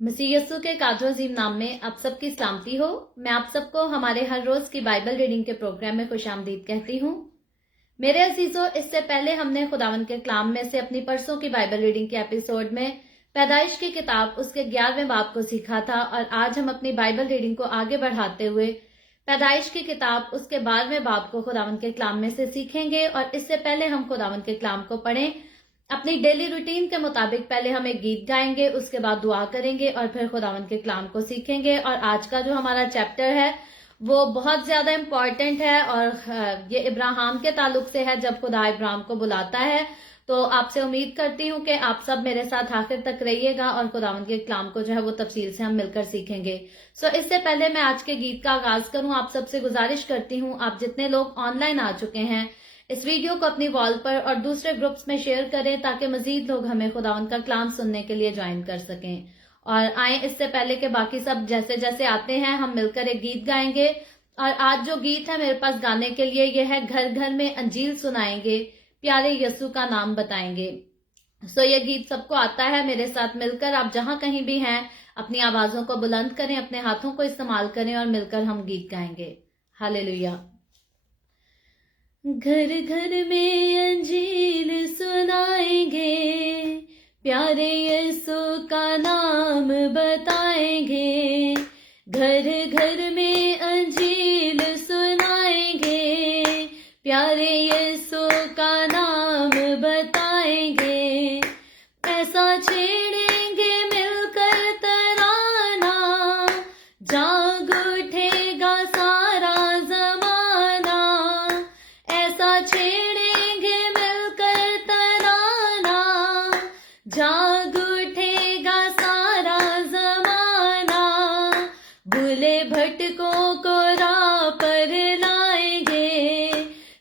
मसीह यस्सु के कादर अजीम नाम में आप सबकी सलामती हो। मैं आप सबको हमारे हर रोज की बाइबल रीडिंग के प्रोग्राम में खुशामदीद कहती हूँ। मेरे अजीजों, इससे पहले हमने खुदावन के कलाम में से अपनी परसों की बाइबल रीडिंग के एपिसोड में पैदाइश की किताब उसके 11वें बाब को सीखा था और आज हम अपनी बाइबल रीडिंग को आगे बढ़ाते हुए पैदाइश की किताब उसके 12वें बाब को खुदावन के कलाम में से सीखेंगे। और इससे पहले हम खुदावन के कलाम को पढ़ें, अपनी डेली रूटीन के मुताबिक पहले हम एक गीत गाएंगे, उसके बाद दुआ करेंगे और फिर खुदावन के कलाम को सीखेंगे। और आज का जो हमारा चैप्टर है वो बहुत ज्यादा इम्पोर्टेंट है और ये इब्राहिम के ताल्लुक से है। जब खुदा इब्राहिम को बुलाता है तो आपसे उम्मीद करती हूँ कि आप सब मेरे साथ आखिर तक रहिएगा और खुदावन के कलाम को जो है वो तफसील से हम मिलकर सीखेंगे। इससे पहले मैं आज के गीत का आगाज करूँ, आप सबसे गुजारिश करती हूँ, आप जितने लोग ऑनलाइन आ चुके हैं इस वीडियो को अपनी वॉल पर और दूसरे ग्रुप्स में शेयर करें ताकि मजीद लोग हमें खुदावन का कलाम सुनने के लिए ज्वाइन कर सकें। और आए इससे पहले कि बाकी सब जैसे जैसे आते हैं हम मिलकर एक गीत गाएंगे। और आज जो गीत है मेरे पास गाने के लिए ये है, घर घर में अंजील सुनाएंगे, प्यारे यस्सु का नाम बताएंगे। ये गीत सबको आता है, मेरे साथ मिलकर आप जहां कहीं भी हैं अपनी आवाजों को बुलंद करें, अपने हाथों को इस्तेमाल करें और मिलकर हम गीत गाएंगे। हालेलुया। घर घर में अंजील सुनाएंगे, प्यारे यीशु का नाम बताएंगे। घर घर में अंजील सुनाएंगे, प्यारे यीशु का नाम बताएंगे। ऐसा छेड़ेंगे मिलकर तराना, जाग उठेगा सारा जमाना। ऐसा छेड़ेंगे मिलकर तराना, जाग उठेगा सारा जमाना। भूले भटकों को राह पर लाएंगे,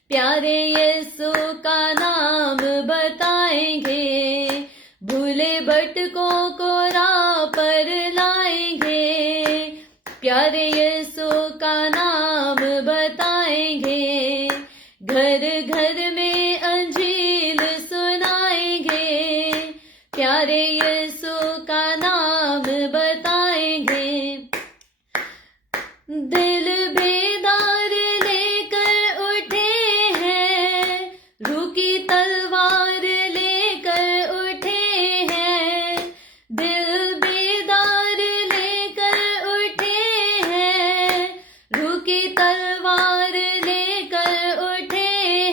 प्यारे यीशु का नाम बताएंगे। भूले भटकों को राह पर लाएंगे, प्यारे यीशु का नाम बताएंगे। घर घर में अंजील सुनाएंगे, प्यारे यीशु का नाम बताएंगे। दिल बेदार लेकर उठे हैं, रूह की तलवार लेकर उठे हैं। दिल बेदार लेकर उठे हैं, रूह की तलवार लेकर उठे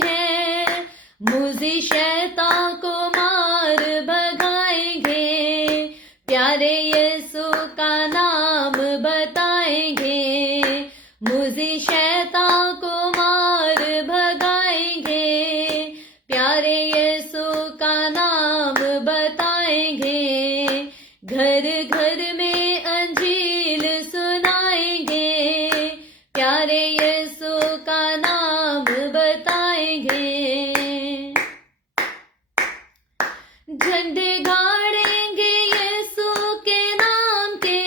हैं। मुझे शैतान को मार भगाएंगे, प्यारे यीशु का नाम बताएंगे। मुझे शैतान को मार भगाएंगे, प्यारे यीशु का नाम बताएंगे। घर घर में अंजील सुनाएंगे, प्यारे यीशु का नाम बताएंगे। झंडे गाड़ेंगे यीशु के नाम के,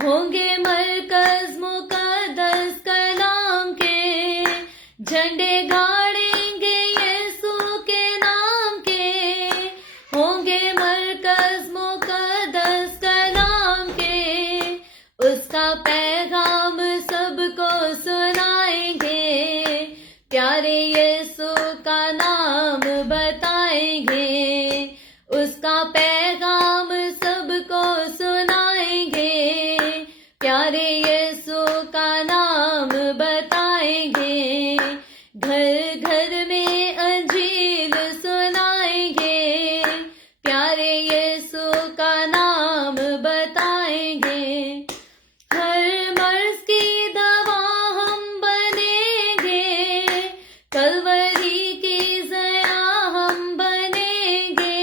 होंगे मरकज मुकद्दस कलाम के। झंडे गाड़ेंगे यीशु के नाम के, होंगे मरकज मुकद्दस कलाम के। उसका पैगाम सबको सुनाएंगे, प्यारे यीशु का नाम बताएंगे। उसका पैगाम सबको सुनाएंगे, प्यारे यीशु का नाम बताएंगे। घर घर में अंजील सुनाएंगे, प्यारे यीशु का नाम बताएंगे। हर मर्ज की दवा हम बनेंगे, कलवरी की जया हम बनेंगे।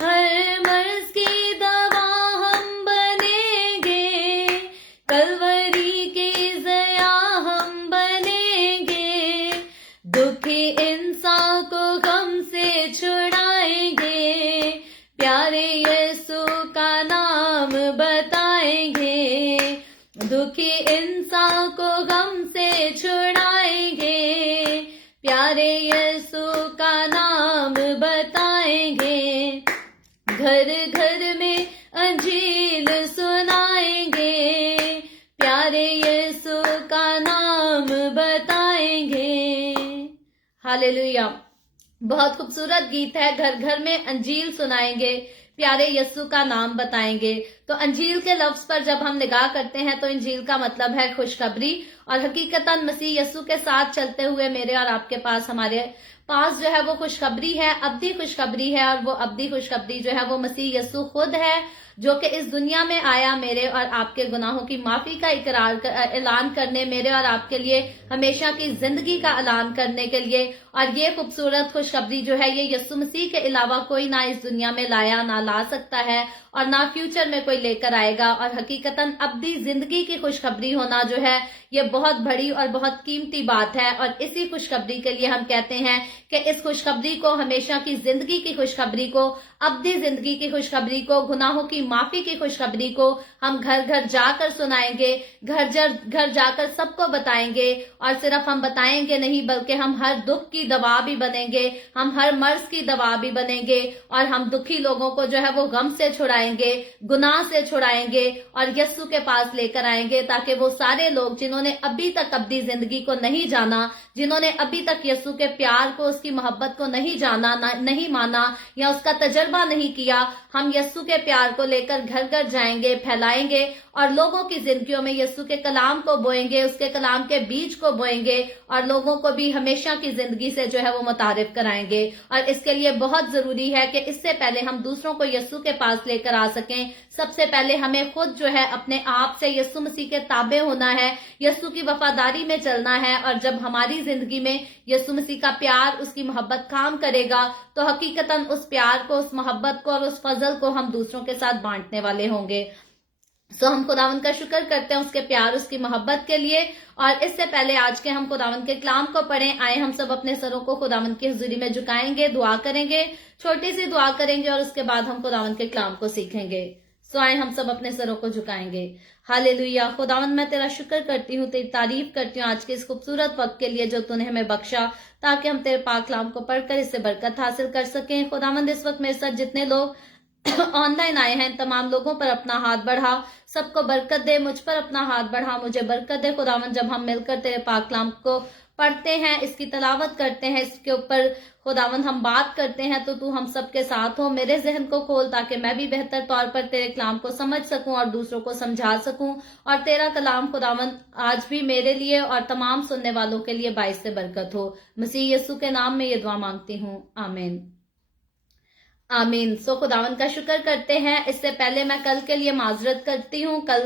हर मर्ज की दवा हम बनेंगे, कलवरी की जया हम बनेंगे। दुखी इंसान को गम से छुड़ाएंगे, प्यारे यीशु का नाम बताएंगे। दुखी इंसान को गम से छुड़ाएंगे, प्यारे यीशु का नाम बताएंगे। घर घर में अंजीर हालेलुया। बहुत खूबसूरत गीत है। घर घर में अंजील सुनाएंगे, प्यारे यस्सु का नाम बताएंगे। तो अंजील के लफ्ज पर जब हम निगाह करते हैं तो अंजील का मतलब है खुशखबरी, और हकीकतन मसीह यस्सु के साथ चलते हुए मेरे और आपके पास, हमारे पास जो है वो खुशखबरी है, अब्दी खुशखबरी है। और वो अब्दी खुशखबरी जो है वो मसीह यस्सु खुद है, जो कि इस दुनिया में आया मेरे और आपके गुनाहों की माफी का ऐलान करने, मेरे और आपके लिए हमेशा की जिंदगी का ऐलान करने के लिए। और ये खूबसूरत खुशखबरी जो है ये यस्सु मसीह के अलावा कोई ना इस दुनिया में लाया, ना ला सकता है, और ना फ्यूचर में कोई लेकर आएगा। और हकीकतन अब्दी जिंदगी की खुशखबरी होना जो है ये बहुत बड़ी और बहुत कीमती बात है। और इसी खुशखबरी के लिए हम कहते हैं कि इस खुशखबरी को, हमेशा की जिंदगी की खुशखबरी को, अब्दी जिंदगी की खुशखबरी को, गुनाहों की माफी की खुशखबरी को हम घर घर जाकर सुनाएंगे, घर जाकर सबको बताएंगे। और सिर्फ हम बताएंगे नहीं, बल्कि हम हर दुख की दवा भी बनेंगे, हम हर मर्ज की दवा भी बनेंगे, और हम दुखी लोगों को जो है वो गम से छुड़ाएंगे, गुनाह से छुड़ाएंगे, और यस्सु के पास लेकर आएंगे, ताकि वो सारे लोग जिन्होंने अभी तक अब्दी जिंदगी को नहीं जाना, जिन्होंने अभी तक यस्सु के प्यार को, उसकी मोहब्बत को नहीं जाना, नहीं माना, या उसका तजर्बा नहीं किया, हम यस्सु के प्यार को लेकर घर घर जाएंगे, फैलाएंगे, और लोगों की जिंदगियों में यस्सु के कलाम को बोएंगे, उसके कलाम के बीज को बोएंगे, और लोगों को भी हमेशा की जिंदगी से जो है वो मुतारिफ कराएंगे। और इसके लिए बहुत जरूरी है कि इससे पहले हम दूसरों को यस्सु के पास लेकर आ सकें, सबसे पहले हमें खुद जो है अपने आप से यस्सु मसीह के ताबे होना है, यस्सु की वफादारी में चलना है। और जब हमारी जिंदगी में यस्सु मसीह का प्यार, उसकी मोहब्बत काम करेगा, तो हकीकतन उस प्यार को, उस मोहब्बत को और उस फजल को हम दूसरों के साथ बांटने वाले होंगे। सो हम खुदावन का शुक्र करते हैं उसके प्यार, उसकी मोहब्बत के लिए। और इससे पहले आज के हम खुदावन के कलाम को पढ़ें। आए हम सब अपने सरों को खुदावन की हुजूरी में झुकाएंगे, दुआ करेंगे, छोटी सी दुआ करेंगे, और उसके बाद हम खुदावन के कलाम को सीखेंगे। सो आए हम सब अपने सरों को झुकाएंगे। हालेलुया। खुदावन, मैं तेरा शुक्र करती हूँ, तेरी तारीफ करती हूँ आज के इस खूबसूरत वक्त के लिए जो तूने हमें बख्शा, ताकि हम तेरे पाक कलाम को पढ़कर इससे बरकत हासिल कर सकें। खुदावन, इस वक्त मेरे साथ जितने लोग ऑनलाइन आए हैं, तमाम लोगों पर अपना हाथ बढ़ा, सबको बरकत दे, मुझ पर अपना हाथ बढ़ा, मुझे बरकत दे। खुदावन, जब हम मिलकर तेरे पाक कलाम को पढ़ते हैं, इसकी तलावत करते हैं, इसके ऊपर खुदावन हम बात करते हैं, तो तू हम सबके साथ हो। मेरे जहन को खोल, ताकि मैं भी बेहतर तौर पर तेरे कलाम को समझ सकूं और दूसरों को समझा सकूं। और तेरा कलाम खुदावन आज भी मेरे लिए और तमाम सुनने वालों के लिए बाइस से बरकत हो। मसीह यस्सु के नाम में ये दुआ मांगती हूँ, आमीन आमीन। सो खुदावन का शुक्र करते हैं। इससे पहले मैं कल के लिए माजरत करती हूँ। कल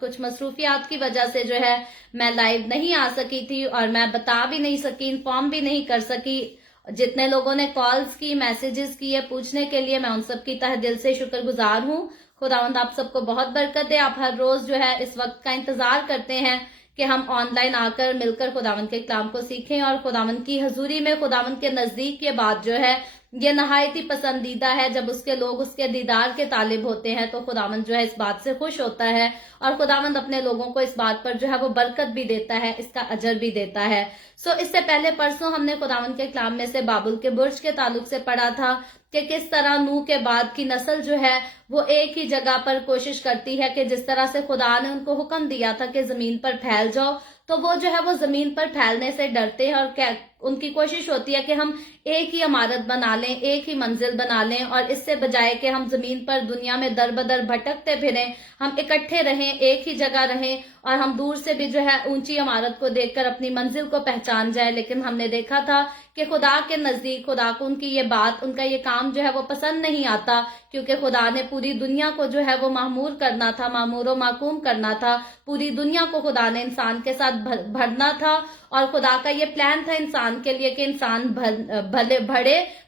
कुछ मसरूफियात की वजह से जो है मैं लाइव नहीं आ सकी थी, और मैं बता भी नहीं सकी, इन्फॉर्म भी नहीं कर सकी। जितने लोगों ने कॉल्स की, मैसेजेस किए पूछने के लिए, मैं उन सब की तहे दिल से शुक्रगुजार हूँ। खुदावंद आप सबको बहुत बरकत दे। आप हर रोज जो है इस वक्त का इंतजार करते हैं कि हम ऑनलाइन आकर मिलकर खुदावंद के कलाम को सीखें, और खुदावंद की हजूरी में, खुदावंद के नजदीक ये बात जो है ये नहायत ही पसंदीदा है। जब उसके लोग उसके दीदार के तालिब होते हैं तो खुदावंद जो है इस बात से खुश होता है, और खुदावंद अपने लोगों को इस बात पर जो है वो बरकत भी देता है, इसका अजर भी देता है। सो इससे पहले परसों हमने खुदावंद के कलाम में से बाबुल के बुर्ज के ताल्लुक से पढ़ा था कि किस तरह नूह के बाद की नस्ल जो है वो एक ही जगह पर कोशिश करती है कि जिस तरह से खुदा ने उनको हुक्म दिया था कि जमीन पर फैल जाओ, तो वो जो है वो जमीन पर फैलने से डरते हैं, और उनकी कोशिश होती है कि हम एक ही इमारत बना लें, एक ही मंजिल बना लें, और इससे बजाय कि हम जमीन पर दुनिया में दर बदर भटकते फिरें, हम इकट्ठे रहें, एक ही जगह रहें, और हम दूर से भी जो है ऊंची इमारत को देखकर अपनी मंजिल को पहचान जाए। लेकिन हमने देखा था कि खुदा के नजदीक, खुदा को उनकी ये बात, उनका ये काम जो है वो पसंद नहीं आता, क्योंकि खुदा ने पूरी दुनिया को जो है वो मामूर करना था, मामूर व माकूम करना था। पूरी दुनिया को खुदा ने इंसान के साथ भरना था, और खुदा का ये प्लान था इंसान के लिए कि इंसान बढ़े,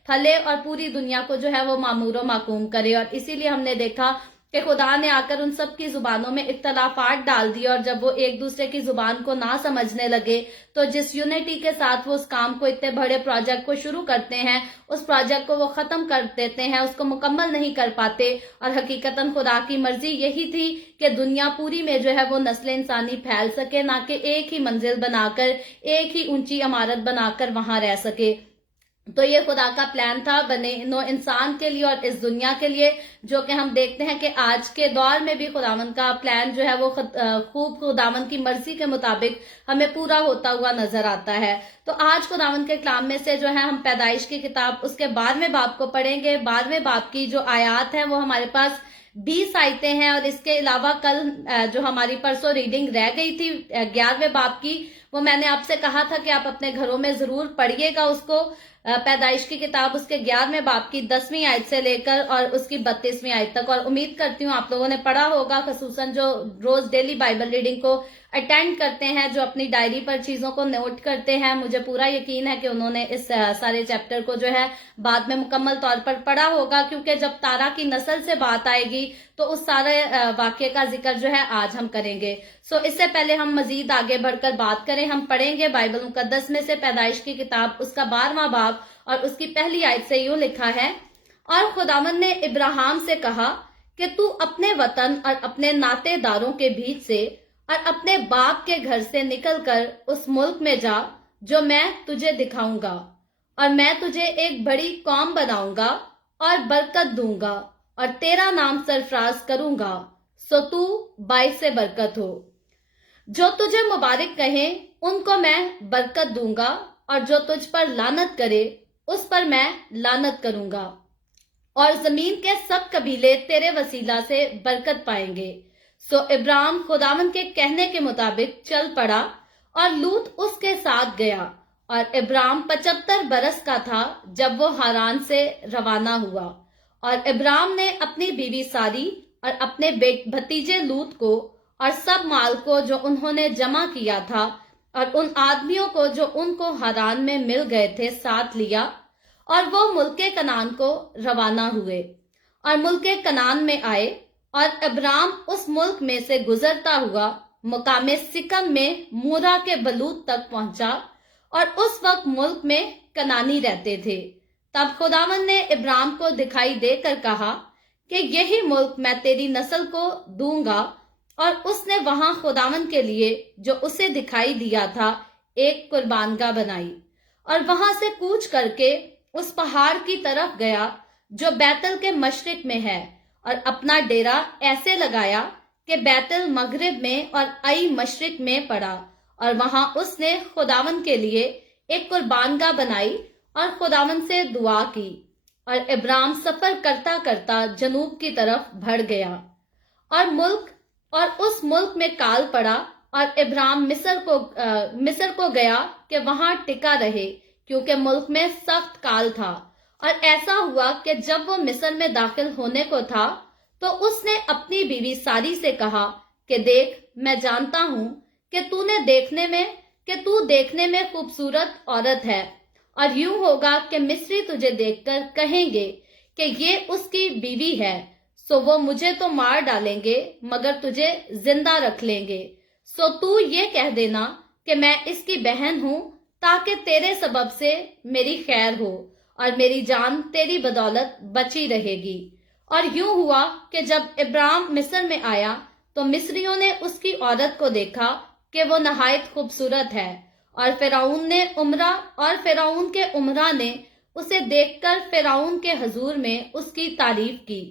फले, और पूरी दुनिया को जो है वो मामूर व माकूम करे। और इसीलिए हमने देखा कि खुदा ने आकर उन सब की जुबानों में इख्तलाफात डाल दिए, और जब वो एक दूसरे की जुबान को ना समझने लगे, तो जिस यूनिटी के साथ वो उस काम को, इतने बड़े प्रोजेक्ट को शुरू करते हैं, उस प्रोजेक्ट को वो खत्म कर देते हैं, उसको मुकम्मल नहीं कर पाते। और हकीकतन खुदा की मर्जी यही थी कि दुनिया पूरी में जो है वो नस्ल इंसानी फैल सके, ना कि एक ही मंजिल बनाकर, एक ही ऊंची इमारत बनाकर वहां रह सके। تو یہ خدا کا پلان تھا بنے نو انسان کے لیے اور اس دنیا کے لیے، جو کہ ہم دیکھتے ہیں کہ آج کے دور میں بھی خداوند کا پلان جو ہے وہ خوب خداوند کی مرضی کے مطابق ہمیں پورا ہوتا ہوا نظر آتا ہے۔ تو آج خداوند کے کلام میں سے جو ہے ہم پیدائش کی کتاب اس کے 12ویں باب کو پڑھیں گے۔ 12ویں باب کی جو آیات ہیں وہ ہمارے پاس 20 آیتیں ہیں، اور اس کے علاوہ کل جو ہماری پرسوں ریڈنگ رہ گئی تھی 11ویں باب کی، وہ میں نے آپ سے کہا تھا کہ آپ اپنے گھروں میں ضرور پڑھیے گا اس کو۔ پیدائش کی کتاب اس کے 11ویں باب کی 10ویں آیت سے لے کر اور اس کی 32ویں آیت تک، اور امید کرتی ہوں آپ لوگوں نے پڑھا ہوگا، خصوصاً جو روز ڈیلی بائبل ریڈنگ کو اٹینڈ کرتے ہیں، جو اپنی ڈائری پر چیزوں کو نوٹ کرتے ہیں۔ مجھے پورا یقین ہے کہ انہوں نے اس سارے چیپٹر کو جو ہے بعد میں مکمل طور پر پڑھا ہوگا، کیونکہ جب تارا کی نسل سے بات آئے گی تو اس سارے واقعے کا ذکر جو ہے آج ہم کریں گے۔ اس سے پہلے ہم مزید آگے بڑھ کر بات کریں، ہم پڑھیں گے بائبل مقدس میں سے پیدائش کی کتاب اس کا 12واں باب، اور اس کی پہلی آیت سے یوں لکھا ہے: اور خداوند نے ابراہیم سے کہا کہ تو اپنے وطن اور اپنے ناطے داروں کے بیچ سے اور اپنے باپ کے گھر سے نکل کر اس ملک میں جا جو میں تجھے دکھاؤں گا، اور میں تجھے ایک بڑی قوم بناؤں گا اور برکت دوں گا اور تیرا نام سرفراز کروں گا، سو تو باعث برکت ہو۔ جو تجھے مبارک کہیں ان کو میں برکت دوں گا، اور جو تجھ پر لعنت کرے اس پر میں لعنت کروں گا، اور زمین کے سب قبیلے تیرے وسیلہ سے برکت پائیں گے۔ ابراہیم خداوند کے کہنے کے مطابق چل پڑا اور لوط اس کے ساتھ گیا، اور ابراہیم 75 برس کا تھا جب وہ ہاران سے روانہ ہوا۔ اور ابراہیم نے اپنی بیوی ساری اور اپنے بھتیجے لوط کو اور سب مال کو جو انہوں نے جمع کیا تھا اور ان آدمیوں کو جو ان کو ہاران میں مل گئے تھے ساتھ لیا، اور وہ ملک کنعان کو روانہ ہوئے اور ملک کنعان میں آئے۔ اور ابرام اس ملک میں سے گزرتا ہوا مقام سکم میں مورا کے بلوت تک پہنچا، اور اس وقت ملک میں کنانی رہتے تھے۔ تب خداوند نے ابرام کو دکھائی دے کر کہا کہ یہی ملک میں تیری نسل کو دوں گا، اور اس نے وہاں خداوند کے لیے جو اسے دکھائی دیا تھا ایک قربانگاہ بنائی، اور وہاں سے کوچ کر کے اس پہاڑ کی طرف گیا جو بیتل کے مشرق میں ہے، اور اپنا ڈیرا ایسے لگایا کہ بیت المغرب میں اور ای مشرق میں پڑا، اور وہاں اس نے خداوند کے لیے ایک قربانگاہ بنائی اور خداوند سے دعا کی۔ اور ابرام سفر کرتا کرتا جنوب کی طرف بڑھ گیا، اور اس ملک میں کال پڑا، اور ابرام مصر کو گیا کہ وہاں ٹکا رہے، کیونکہ ملک میں سخت کال تھا۔ اور ایسا ہوا کہ جب وہ مصر میں داخل ہونے کو تھا تو اس نے اپنی بیوی ساری سے کہا کہ دیکھ، میں جانتا ہوں کہ تو دیکھنے میں خوبصورت عورت ہے، اور یوں ہوگا کہ مصری تجھے دیکھ کر کہیں گے کہ یہ اس کی بیوی ہے، سو وہ مجھے تو مار ڈالیں گے مگر تجھے زندہ رکھ لیں گے۔ سو تو یہ کہہ دینا کہ میں اس کی بہن ہوں، تاکہ تیرے سبب سے میری خیر ہو اور میری جان تیری بدولت بچی رہے گی۔ اور یوں ہوا کہ جب ابرام مصر میں آیا تو مصریوں نے اس کی عورت کو دیکھا کہ وہ نہایت خوبصورت ہے، اور فرعون کے امراء نے اسے دیکھ کر فرعون کے حضور میں اس کی تعریف کی،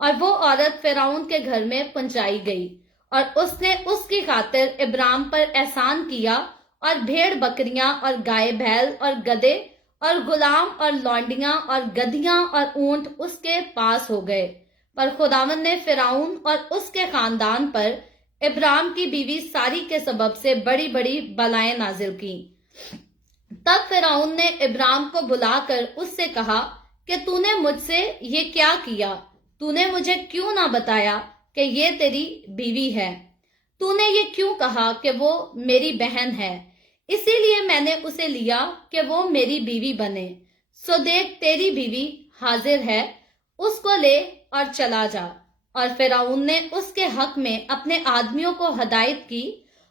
اور وہ عورت فرعون کے گھر میں پہنچائی گئی، اور اس نے اس کی خاطر ابرام پر احسان کیا، اور بھیڑ بکریاں اور گائے بیل اور گدے اور غلام اور لونڈیاں اور گدیاں اور اونٹ اس کے پاس ہو گئے۔ پر خداوند نے فرعون اور اس کے خاندان پر ابرام کی بیوی ساری کے سبب سے بڑی بڑی بلائیں نازل کی۔ تب فرعون نے ابرام کو بلا کر اس سے کہا کہ تو نے مجھ سے یہ کیا کیا؟ تو نے مجھے کیوں نہ بتایا کہ یہ تیری بیوی ہے؟ تو نے یہ کیوں کہا کہ وہ میری بہن ہے؟ اسی لیے میں نے اسے لیا کہ وہ میری بیوی بنے۔ سو دیکھ، تیری بیوی حاضر ہے، اس کو لے اور چلا جا۔ اور فرعون نے اس کے حق میں اپنے آدمیوں کو ہدایت کی،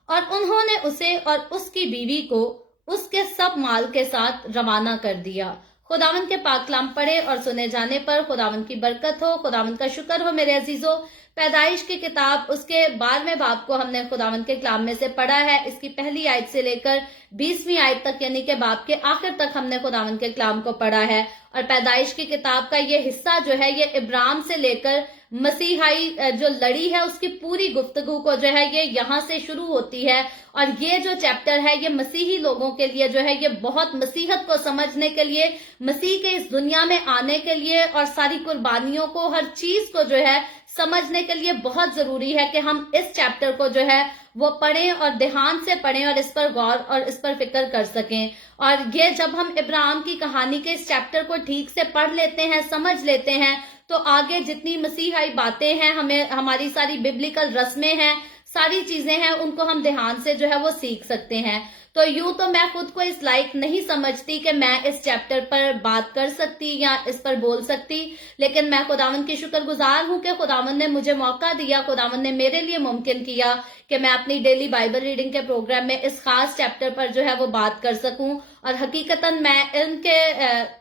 اور انہوں نے اسے اور اس کی بیوی کو اس کے سب مال کے ساتھ روانہ کر دیا۔ खुदावंद के पाक कलाम पढ़े और सुने जाने पर खुदावंद की बरकत हो। खुदावंद का शुक्र हो मेरे अजीजों। पैदाइश की किताब उसके 12वें बाब को हमने खुदावंद के कलाम में से पढ़ा है। इसकी पहली आयत से लेकर 20वीं आयत तक यानी कि बाब के आखिर तक हमने खुदावंद के कलाम को पढ़ा है। और पैदाइश की किताब का ये हिस्सा जो है ये इब्राहिम से लेकर मसीहाई जो लड़ी है उसकी पूरी गुफ्तगू को जो है ये यहाँ से शुरू होती है। और ये जो चैप्टर है ये मसीही लोगों के लिए जो है ये बहुत मसीहत को समझने के लिए, मसीह के इस दुनिया में आने के लिए और सारी कुर्बानियों को, हर चीज को जो है समझने के लिए बहुत जरूरी है कि हम इस चैप्टर को जो है वो पढ़ें और ध्यान से पढ़ें और इस पर गौर और इस पर फिक्र कर सकें। और ये जब हम इब्राहिम की कहानी के इस चैप्टर को ठीक से पढ़ लेते हैं, समझ लेते हैं, तो आगे जितनी मसीहाई बातें हैं, हमें हमारी सारी बिब्लिकल रस्में हैं, सारी चीजें हैं, उनको हम ध्यान से जो है वो सीख सकते हैं। तो यूं तो मैं खुद को इस लायक नहीं समझती कि मैं इस चैप्टर पर बात कर सकती या इस पर बोल सकती, लेकिन मैं खुदावंद की शुक्रगुजार हूं कि खुदावंद ने मुझे मौका दिया, खुदावंद ने मेरे लिए मुमकिन किया कि मैं अपनी डेली बाइबल रीडिंग के प्रोग्राम में इस खास चैप्टर पर जो है वो बात कर सकूं। और हकीकतन मैं इनके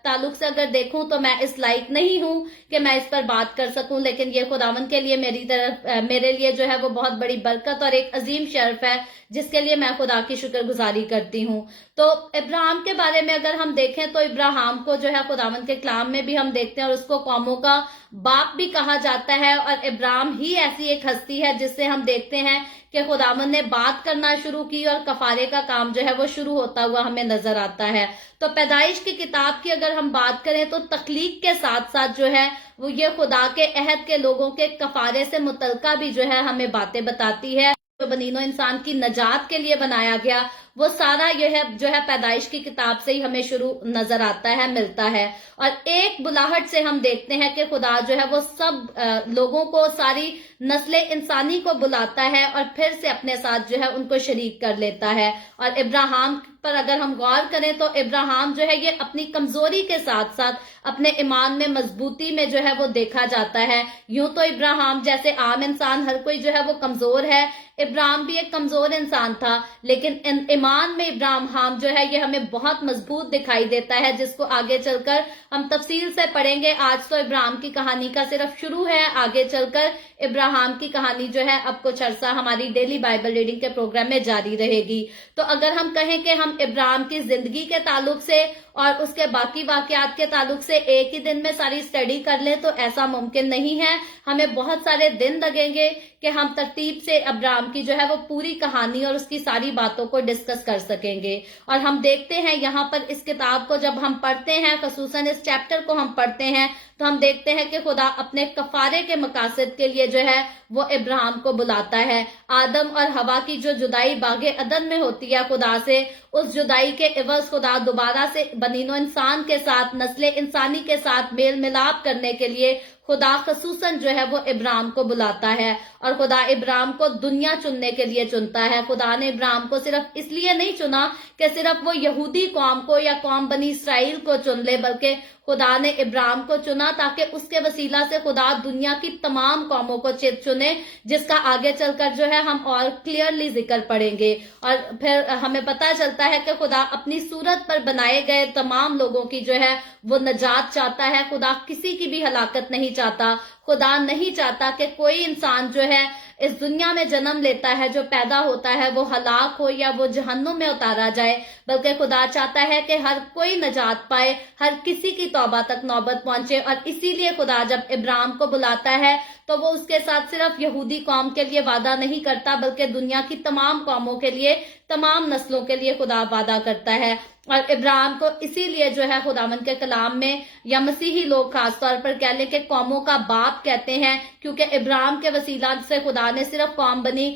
ताल्लुक से अगर देखूं तो मैं इस लायक नहीं हूं कि मैं इस पर बात कर सकूं, लेकिन ये खुदावंद के लिए मेरे लिए जो है वो बहुत बड़ी बरकत और एक अजीम शर्फ है, जिसके लिए मैं खुदा की शुक्रगुजारी करती हूँ। तो इब्राहिम के बारे में अगर हम देखें तो इब्राहिम को जो है खुदावंद के कलाम में भी हम देखते हैं और उसको कौमों का बाप भी कहा जाता है। और इब्राहिम ही ऐसी एक हस्ती है जिससे हम देखते हैं कि खुदावंद ने बात करना शुरू की और कफारे का काम जो है वो शुरू होता हुआ हमें नजर आता है। तो पैदाइश की किताब की अगर हम बात करें तो तख्लीक के साथ साथ जो है वो ये खुदा के अहद के लोगों के कफारे से मुतल्का भी जो है हमें बातें बताती है। जो बनीनो इंसान की नजात के लिए बनाया गया वो सारा जो है पैदाइश की किताब से ही हमें शुरू नजर आता है, मिलता है। और एक बुलाहट से हम देखते हैं कि खुदा जो है वो सब लोगों को, सारी नस्ले इंसानी को बुलाता है और फिर से अपने साथ जो है उनको शरीक कर लेता है। और इब्राहिम पर अगर हम गौर करें तो इब्राहिम जो है ये अपनी कमजोरी के साथ साथ अपने ईमान में मजबूती में जो है वो देखा जाता है। यूं तो इब्राहिम जैसे आम इंसान हर कोई जो है वो कमजोर है, इब्राहिम भी एक कमजोर इंसान था, लेकिन ईमान में इब्राहिम जो है ये हमें बहुत मजबूत दिखाई देता है, जिसको आगे चलकर हम तफसील से पढ़ेंगे। आज तो इब्राहिम की कहानी का सिर्फ शुरू है, आगे चलकर इब्राहिम की कहानी जो है अब कुछ अरसा हमारी डेली बाइबल रीडिंग के प्रोग्राम में जारी रहेगी। तो अगर हम कहें कि हम इब्राहिम की जिंदगी के ताल्लुक से और उसके बाकी वाकयात के ताल्लुक से एक ही दिन में सारी स्टडी कर लें तो ऐसा मुमकिन नहीं है। हमें बहुत सारे दिन लगेंगे कि हम तरतीब से इब्राहिम की जो है वो पूरी कहानी और उसकी सारी बातों को डिस्कस कर सकेंगे। और हम देखते हैं यहाँ पर इस किताब को जब हम पढ़ते हैं, खसूसन इस चैप्टर को हम पढ़ते हैं, तो हम देखते हैं कि खुदा अपने कफारे के मकासद के लिए जो है वो इब्राहिम को बुलाता है। आदम और हवा की जो जुदाई बागे अदन में होती है खुदा से, उस जुदाई के एवज खुदा दोबारा से बनीनो इंसान के साथ, नस्ले इंसानी के साथ मेल मिलाप करने के लिए खुदा खसूसन जो है वो इब्राहिम को बुलाता है। और खुदा इब्राहिम को दुनिया चुनने के लिए चुनता है। खुदा ने इब्राहिम को सिर्फ इसलिए नहीं चुना कि सिर्फ वो यहूदी कौम को या कौम बनी इसराइल को चुन ले, बल्कि खुदा ने इब्राहिम को चुना ताकि उसके वसीला से खुदा दुनिया की तमाम कौमों को चुने, जिसका आगे चलकर जो है हम और क्लियरली जिक्र पढ़ेंगे। और फिर हमें पता चलता है कि खुदा अपनी सूरत पर बनाए गए तमाम लोगों की जो है वो नजात चाहता है। खुदा किसी की भी हलाकत नहीं चाहता। खुदा नहीं चाहता कि कोई इंसान जो है इस दुनिया में जन्म लेता है, जो पैदा होता है, वो हलाक हो या वो जहन्नुम में उतारा जाए, बल्कि खुदा चाहता है कि हर कोई नजात पाए, हर किसी की तौबा तक नौबत पहुंचे। और इसीलिए खुदा जब इब्राहिम को बुलाता है तो वो उसके साथ सिर्फ यहूदी कौम के लिए वादा नहीं करता, बल्कि दुनिया की तमाम कौमों के लिए, तमाम नस्लों के लिए खुदा वादा करता है। और इब्राहिम को इसीलिए जो है खुदावंद के कलाम में या मसीही लोग खास तौर पर कह लें कि कौमों का बाप कहते हैं, क्योंकि इब्राहिम के वसीला से खुदा ने सिर्फ कौम बनी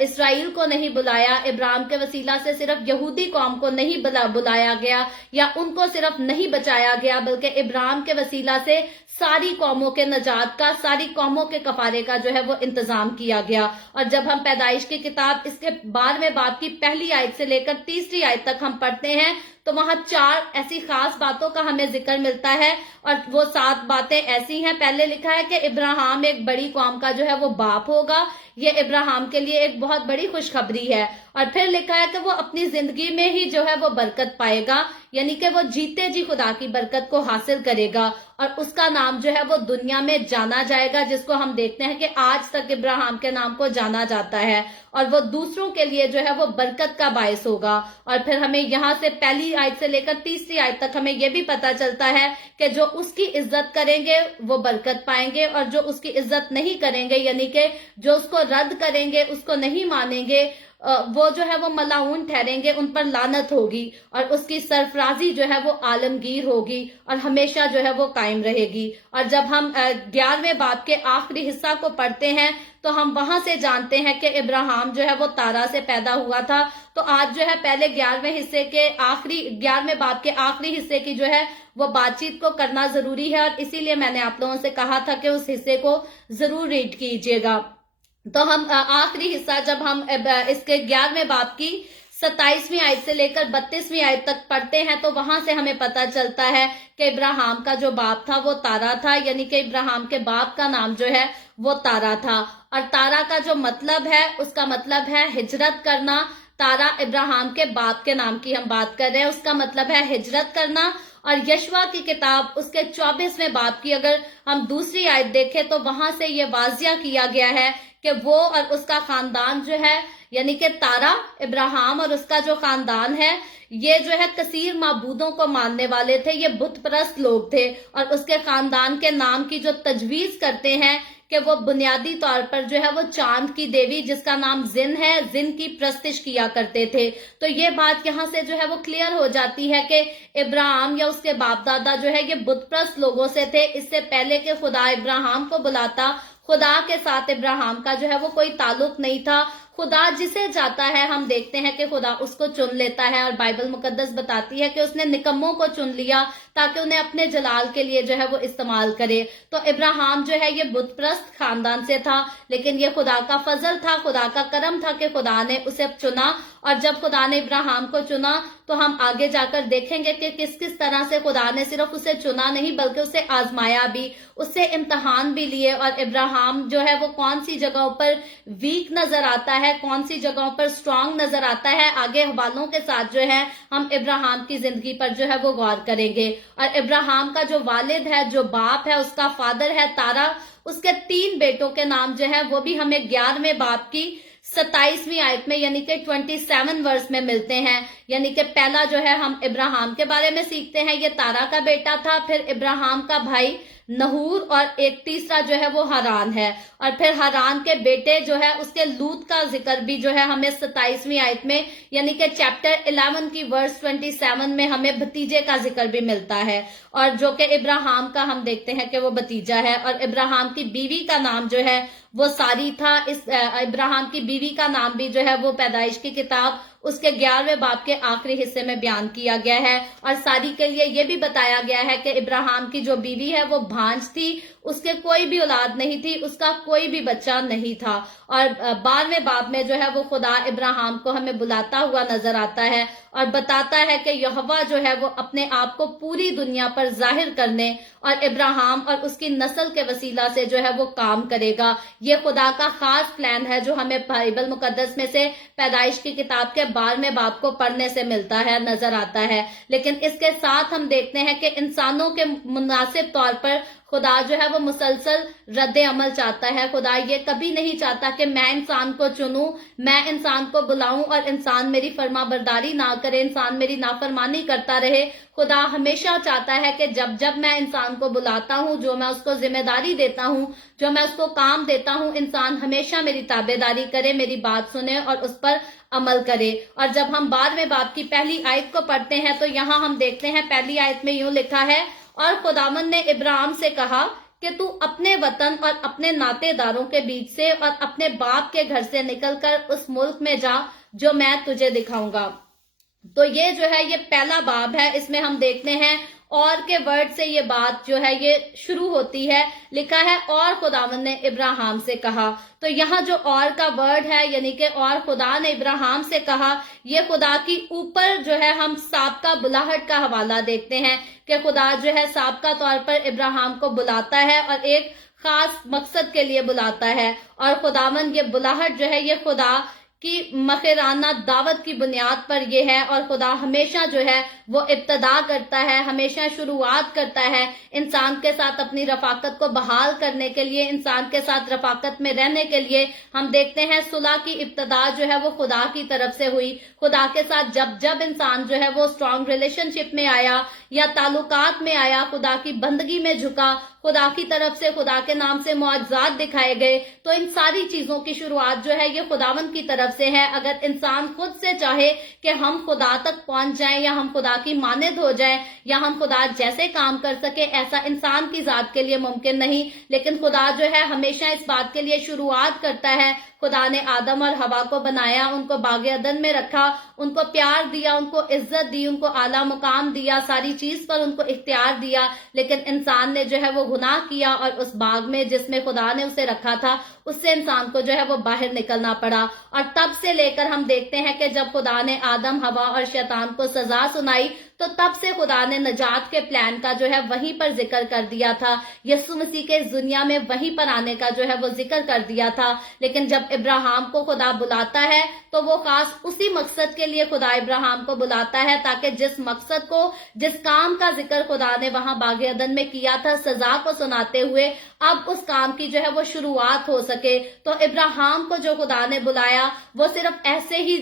इसराइल को नहीं बुलाया, इब्राहिम के वसीला से सिर्फ यहूदी कौम को नहीं बुलाया गया या उनको सिर्फ नहीं बचाया गया, बल्कि इब्राहिम के वसीला से सारी कौमों के नजात का, सारी कौमों के कफारे का जो है वो इंतजाम किया गया। और जब हम पैदाइश की किताब इसके 12वें बाब की पहली आयत से लेकर तीसरी आयत तक हम पढ़ते हैं تو वहां 4 ऐसी खास बातों का हमें जिक्र मिलता है और वो 7 बातें ऐसी हैं। पहले लिखा है कि इब्राहिम एक बड़ी कौम का जो है वो बाप होगा, ये इब्राहिम के लिए एक बहुत बड़ी खुशखबरी है। और फिर लिखा है कि वो अपनी जिंदगी में ही जो है वो बरकत पाएगा, यानी कि वो जीते जी खुदा की बरकत को हासिल करेगा और उसका नाम जो है वो दुनिया में जाना जाएगा, जिसको हम देखते हैं कि आज तक इब्राहिम के नाम को जाना जाता है और वो दूसरों के लिए जो है वो बरकत का बायस होगा। और फिर हमें यहाँ से पहली आयत से लेकर तीसरी आयत तक हमें ये भी पता चलता है कि जो उसकी इज्जत करेंगे वो बरकत पाएंगे और जो उसकी इज्जत नहीं करेंगे, यानी कि जो उसको रद्द करेंगे, उसको नहीं मानेंगे, वो जो है वो मलाऊन ठहरेंगे, उन पर लानत होगी और उसकी सरफराजी जो है वो आलमगीर होगी और हमेशा जो है वो कायम रहेगी। और जब हम 11वें बाब के आखिरी हिस्सा को पढ़ते हैं तो हम वहां से जानते हैं कि इब्राहिम जो है वो तारा से पैदा हुआ था। तो आज जो है पहले 11वें बाब के आखिरी हिस्से की जो है वो बातचीत को करना जरूरी है और इसीलिए मैंने आप लोगों से कहा था कि उस हिस्से को जरूर रीड कीजिएगा। तो हम आखिरी हिस्सा जब हम इसके 11वें बाब की 27वीं आयत से लेकर 32वीं आयत तक पढ़ते हैं तो वहां से हमें पता चलता है कि इब्राहिम का जो बाप था वो तारा था, यानी कि इब्राहिम के बाप का नाम जो है वो तारा था। और तारा का जो मतलब है उसका मतलब है हिजरत करना। तारा इब्राहिम के बाप के नाम की हम बात कर रहे हैं, उसका मतलब है हिजरत करना। और यशवा की किताब उसके 24वें बाब की अगर हम दूसरी आयत देखें तो वहां से ये वाजिया किया गया है कि वो और उसका खानदान जो है, यानी कि तारा, इब्राहिम और उसका जो खानदान है, ये जो है कसीर माबूदों को मानने वाले थे, ये बुत परस्त लोग थे। और उसके खानदान के नाम की जो तजवीज करते हैं कि वो बुनियादी तौर पर जो है वो चांद की देवी जिसका नाम जिन है, जिन की प्रस्तिश किया करते थे। तो ये बात यहाँ से जो है वो क्लियर हो जाती है कि इब्राहिम या उसके बाप दादा जो है ये बुत परस्त लोगों से थे। इससे पहले कि खुदा इब्राहिम को बुलाता, खुदा के साथ इब्राहिम का जो है वो कोई ताल्लुक नहीं था। खुदा जिसे चाहता है हम देखते हैं कि खुदा उसको चुन लेता है और बाइबल मुकद्दस बताती है कि उसने निकम्मों को चुन लिया ताकि उन्हें अपने जलाल के लिए जो है वो इस्तेमाल करे। तो इब्राहिम जो है ये बुत परस्त खानदान से था, लेकिन ये खुदा का फजल था, खुदा का करम था कि खुदा ने उसे चुना। और जब खुदा ने इब्राहिम को चुना तो हम आगे जाकर देखेंगे कि किस किस तरह से खुदा ने सिर्फ उसे चुना नहीं बल्कि उसे आजमाया भी, उससे इम्तहान भी लिए। और इब्राहिम जो है वो कौन सी जगहों पर वीक नजर आता है, कौन सी जगहों पर स्ट्रांग नजर आता है, आगे हवालों के साथ जो है हम इब्राहिम की जिंदगी पर जो है वो गौर करेंगे। और इब्राहिम का जो वालिद है, जो बाप है, उसका फादर है तारा, उसके 3 बेटों के नाम जो है वो भी हमें 11वें बाब की 27वीं आयत में यानी कि 27 वर्स में मिलते हैं। यानी कि पहला जो है हम इब्राहिम के बारे में सीखते हैं, ये तारा का बेटा था, फिर इब्राहिम का भाई नहूर और एक तीसरा जो है वो हरान है। और फिर हरान के बेटे जो है उसके लूत का जिक्र भी जो है हमें 27वीं आयत में यानी कि चैप्टर 11 की वर्स 27 में हमें भतीजे का जिक्र भी मिलता है, और जो कि इब्राहिम का हम देखते हैं कि वो भतीजा है। और इब्राहिम की बीवी का नाम जो है वो सारी था। इस इब्राहिम की बीवी का नाम भी जो है वो पैदाइश की किताब उसके 11वें बाब के आखिरी हिस्से में बयान किया गया है। और सारी के लिए ये भी बताया गया है कि इब्राहिम की जो बीवी है वो भांज थी, उसके कोई भी औलाद नहीं थी, उसका कोई भी बच्चा नहीं था। और 12वें बाब में जो है वो खुदा इब्राहिम को हमें बुलाता हुआ नजर आता है और बताता है कि यहोवा जो है वो अपने आप को पूरी दुनिया पर जाहिर करने और इब्राहिम और उसकी नस्ल के वसीला से जो है वो काम करेगा। ये खुदा का खास प्लान है जो हमें बाइबल मुकद्दस में से पैदाइश की किताब के 12वें बाब को पढ़ने से मिलता है, नजर आता है। लेकिन इसके साथ हम देखते हैं कि इंसानों के मुनासिब तौर पर खुदा जो है वो मुसलसल रद्द अमल चाहता है। खुदा ये कभी नहीं चाहता कि मैं इंसान को चुनूं, मैं इंसान को बुलाऊं और इंसान मेरी फर्मा बरदारी ना करे, इंसान मेरी नाफरमानी करता रहे। खुदा हमेशा चाहता है कि जब जब मैं इंसान को बुलाता हूं, जो मैं उसको जिम्मेदारी देता हूं, जो मैं उसको काम देता हूं, इंसान हमेशा मेरी ताबेदारी करे, मेरी बात सुने और उस पर अमल करे। और जब हम 12वें बाब की पहली आयत को पढ़ते हैं तो यहाँ हम देखते हैं पहली आयत में यूं लिखा है, और खुदावंद ने इब्राहिम से कहा कि तू अपने वतन और अपने नातेदारों के बीच से और अपने बाप के घर से निकलकर उस मुल्क में जा जो मैं तुझे दिखाऊंगा। तो ये जो है ये पहला बाब है, इसमें हम देखते हैं اور کے ورڈ سے یہ بات جو ہے یہ شروع ہوتی ہے. لکھا ہے اور خداوند نے ابراہیم سے کہا. تو یہاں جو اور کا ورڈ ہے یعنی کہ اور خدا نے ابراہیم سے کہا، یہ خدا کی اوپر جو ہے ہم سابقہ بلاہٹ کا حوالہ دیکھتے ہیں کہ خدا جو ہے سابقہ طور پر ابراہیم کو بلاتا ہے اور ایک خاص مقصد کے لیے بلاتا ہے. اور خداوند یہ بلاہٹ جو ہے یہ خدا کی مخیرانہ دعوت کی بنیاد پر یہ ہے. اور خدا ہمیشہ جو ہے وہ ابتدا کرتا ہے، ہمیشہ شروعات کرتا ہے انسان کے ساتھ اپنی رفاقت کو بحال کرنے کے لیے، انسان کے ساتھ رفاقت میں رہنے کے لیے. ہم دیکھتے ہیں صلح کی ابتدا جو ہے وہ خدا کی طرف سے ہوئی. خدا کے ساتھ جب انسان جو ہے وہ اسٹرانگ ریلیشن شپ میں آیا یا تعلقات میں آیا، خدا کی بندگی میں جھکا، خدا کی طرف سے خدا کے نام سے معجزات دکھائے گئے، تو ان ساری چیزوں کی شروعات جو ہے یہ خداوند کی طرف سے ہے. اگر انسان خود سے چاہے کہ ہم خدا تک پہنچ جائیں یا ہم خدا کی مانند ہو جائیں یا ہم خدا جیسے کام کر سکیں، ایسا انسان کی ذات کے لیے ممکن نہیں. لیکن خدا جو ہے ہمیشہ اس بات کے لیے شروعات کرتا ہے. خدا نے آدم اور حوا کو بنایا، ان کو باغ عدن میں رکھا، ان کو پیار دیا، ان کو عزت دی، ان کو اعلیٰ مقام دیا، ساری چیز پر ان کو اختیار دیا. لیکن انسان نے جو ہے وہ گناہ کیا اور اس باغ میں جس میں خدا نے اسے رکھا تھا اس سے انسان کو جو ہے وہ باہر نکلنا پڑا. اور تب سے لے کر ہم دیکھتے ہیں کہ جب خدا نے آدم، حوا اور شیطان کو سزا سنائی تو تب سے خدا نے نجات کے پلان کا جو ہے وہیں پر ذکر کر دیا تھا. یسوع مسیح کے اس دنیا میں وہیں پر آنے کا جو ہے وہ ذکر کر دیا تھا. لیکن جب ابراہیم کو خدا بلاتا ہے تو وہ خاص اسی مقصد کے لیے خدا ابراہیم کو بلاتا ہے تاکہ جس مقصد کو، جس کام کا ذکر خدا نے وہاں باغ عدن میں کیا تھا سزا کو سناتے ہوئے، اب اس کام کی جو ہے وہ شروعات ہو سکے. تو ابراہیم کو جو خدا نے بلایا وہ صرف ایسے ہی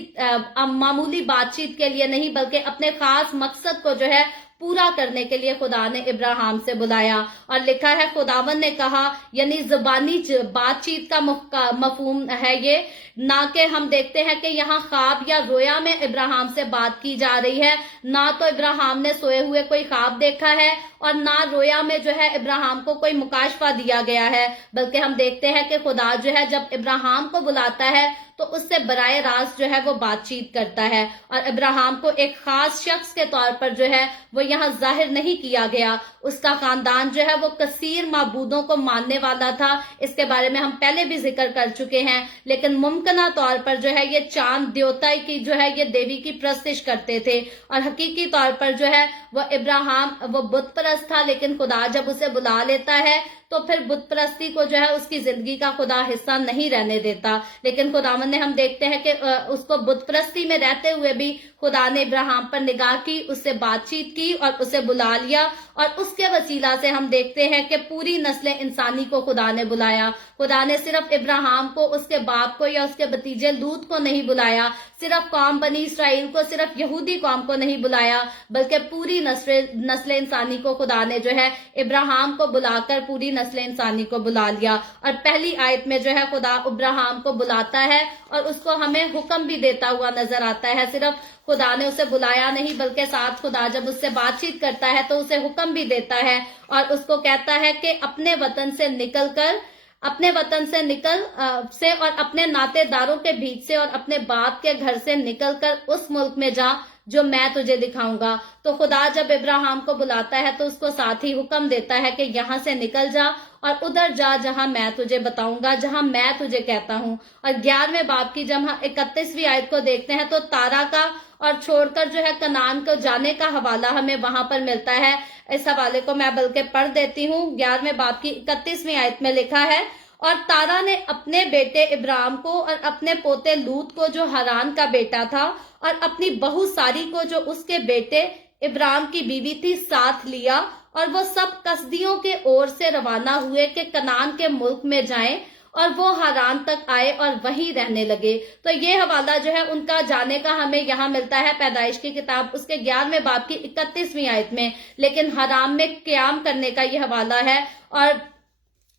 معمولی بات چیت کے لیے نہیں بلکہ اپنے خاص مقصد کو جو ہے پورا کرنے کے لیے خدا نے ابراہیم سے بلایا. اور لکھا ہے خداوند نے کہا، یعنی زبانی بات چیت کا مفہوم ہے یہ، نہ کہ ہم دیکھتے ہیں کہ یہاں خواب یا رویا میں ابراہیم سے بات کی جا رہی ہے. نہ تو ابراہیم نے سوئے ہوئے کوئی خواب دیکھا ہے اور نہ رویا میں جو ہے ابراہیم کو کوئی مکاشفہ دیا گیا ہے، بلکہ ہم دیکھتے ہیں کہ خدا جو ہے جب ابراہیم کو بلاتا ہے تو اس سے براہ راست جو ہے وہ بات چیت کرتا ہے. اور ابراہیم کو ایک خاص شخص کے طور پر جو ہے وہ یہاں ظاہر نہیں کیا گیا. اس کا خاندان جو ہے وہ کثیر معبودوں کو ماننے والا تھا، اس کے بارے میں ہم پہلے بھی ذکر کر چکے ہیں. لیکن ممکنہ طور پر جو ہے یہ چاند دیوتا کی جو ہے یہ دیوی کی پرستش کرتے تھے، اور حقیقی طور پر جو ہے وہ ابراہیم وہ بت پرست تھا. لیکن خدا جب اسے بلا لیتا ہے تو پھر بت پرستی کو جو ہے اس کی زندگی کا خدا حصہ نہیں رہنے دیتا. لیکن خداوند نے ہم دیکھتے ہیں کہ اس کو بت پرستی میں رہتے ہوئے بھی خدا نے ابراہیم پر نگاہ کی، اس سے بات چیت کی اور اسے بلا لیا. اور اس کے وسیلہ سے ہم دیکھتے ہیں کہ پوری نسل انسانی کو خدا نے بلایا. خدا نے صرف ابراہیم کو، اس کے باپ کو یا اس کے بھتیجے لوط کو نہیں بلایا، صرف قوم بنی اسرائیل کو، صرف یہودی قوم کو نہیں بلایا، بلکہ پوری نسل انسانی کو خدا نے جو ہے ابراہیم کو بلا کر پوری نسل انسانی کو بلا لیا. اور پہلی آیت میں جو ہے خدا ابراہیم کو بلاتا ہے اور اس کو ہمیں حکم بھی دیتا ہوا نظر آتا ہے. صرف خدا نے اسے بلایا نہیں بلکہ ساتھ خدا جب اس سے بات چیت کرتا ہے تو اسے حکم بھی دیتا ہے اور اس کو کہتا ہے کہ اپنے وطن سے نکل اور اپنے ناطے داروں کے بیچ سے اور اپنے باپ کے گھر سے نکل کر اس ملک میں جا جو میں تجھے دکھاؤں گا. تو خدا جب ابراہیم کو بلاتا ہے تو اس کو ساتھ ہی حکم دیتا ہے کہ یہاں سے نکل جا اور ادھر جا جہاں میں تجھے بتاؤں گا، جہاں میں تجھے کہتا ہوں. اور 11ویں باب کی جب ہم 31ویں آیت کو دیکھتے ہیں تو تارا کا اور چھوڑ کر جو ہے کنعان کو جانے کا حوالہ ہمیں وہاں پر ملتا ہے. اس حوالے کو میں بلکہ پڑھ دیتی ہوں. 11ویں باب کی 31ویں آیت میں لکھا ہے، اور تارا نے اپنے بیٹے ابراہیم کو اور اپنے پوتے لوط کو جو حران کا بیٹا تھا اور اپنی بہو ساری کو جو اس کے بیٹے ابراہیم کی بیوی تھی ساتھ لیا، اور وہ سب کسدیوں کے اور سے روانہ ہوئے کہ کنعان کے ملک میں جائیں، اور وہ حران تک آئے اور وہیں رہنے لگے. تو یہ حوالہ جو ہے ان کا جانے کا ہمیں یہاں ملتا ہے پیدائش کی کتاب اس کے 11ویں باب کی 31ویں آیت میں. لیکن حرام میں قیام کرنے کا یہ حوالہ ہے اور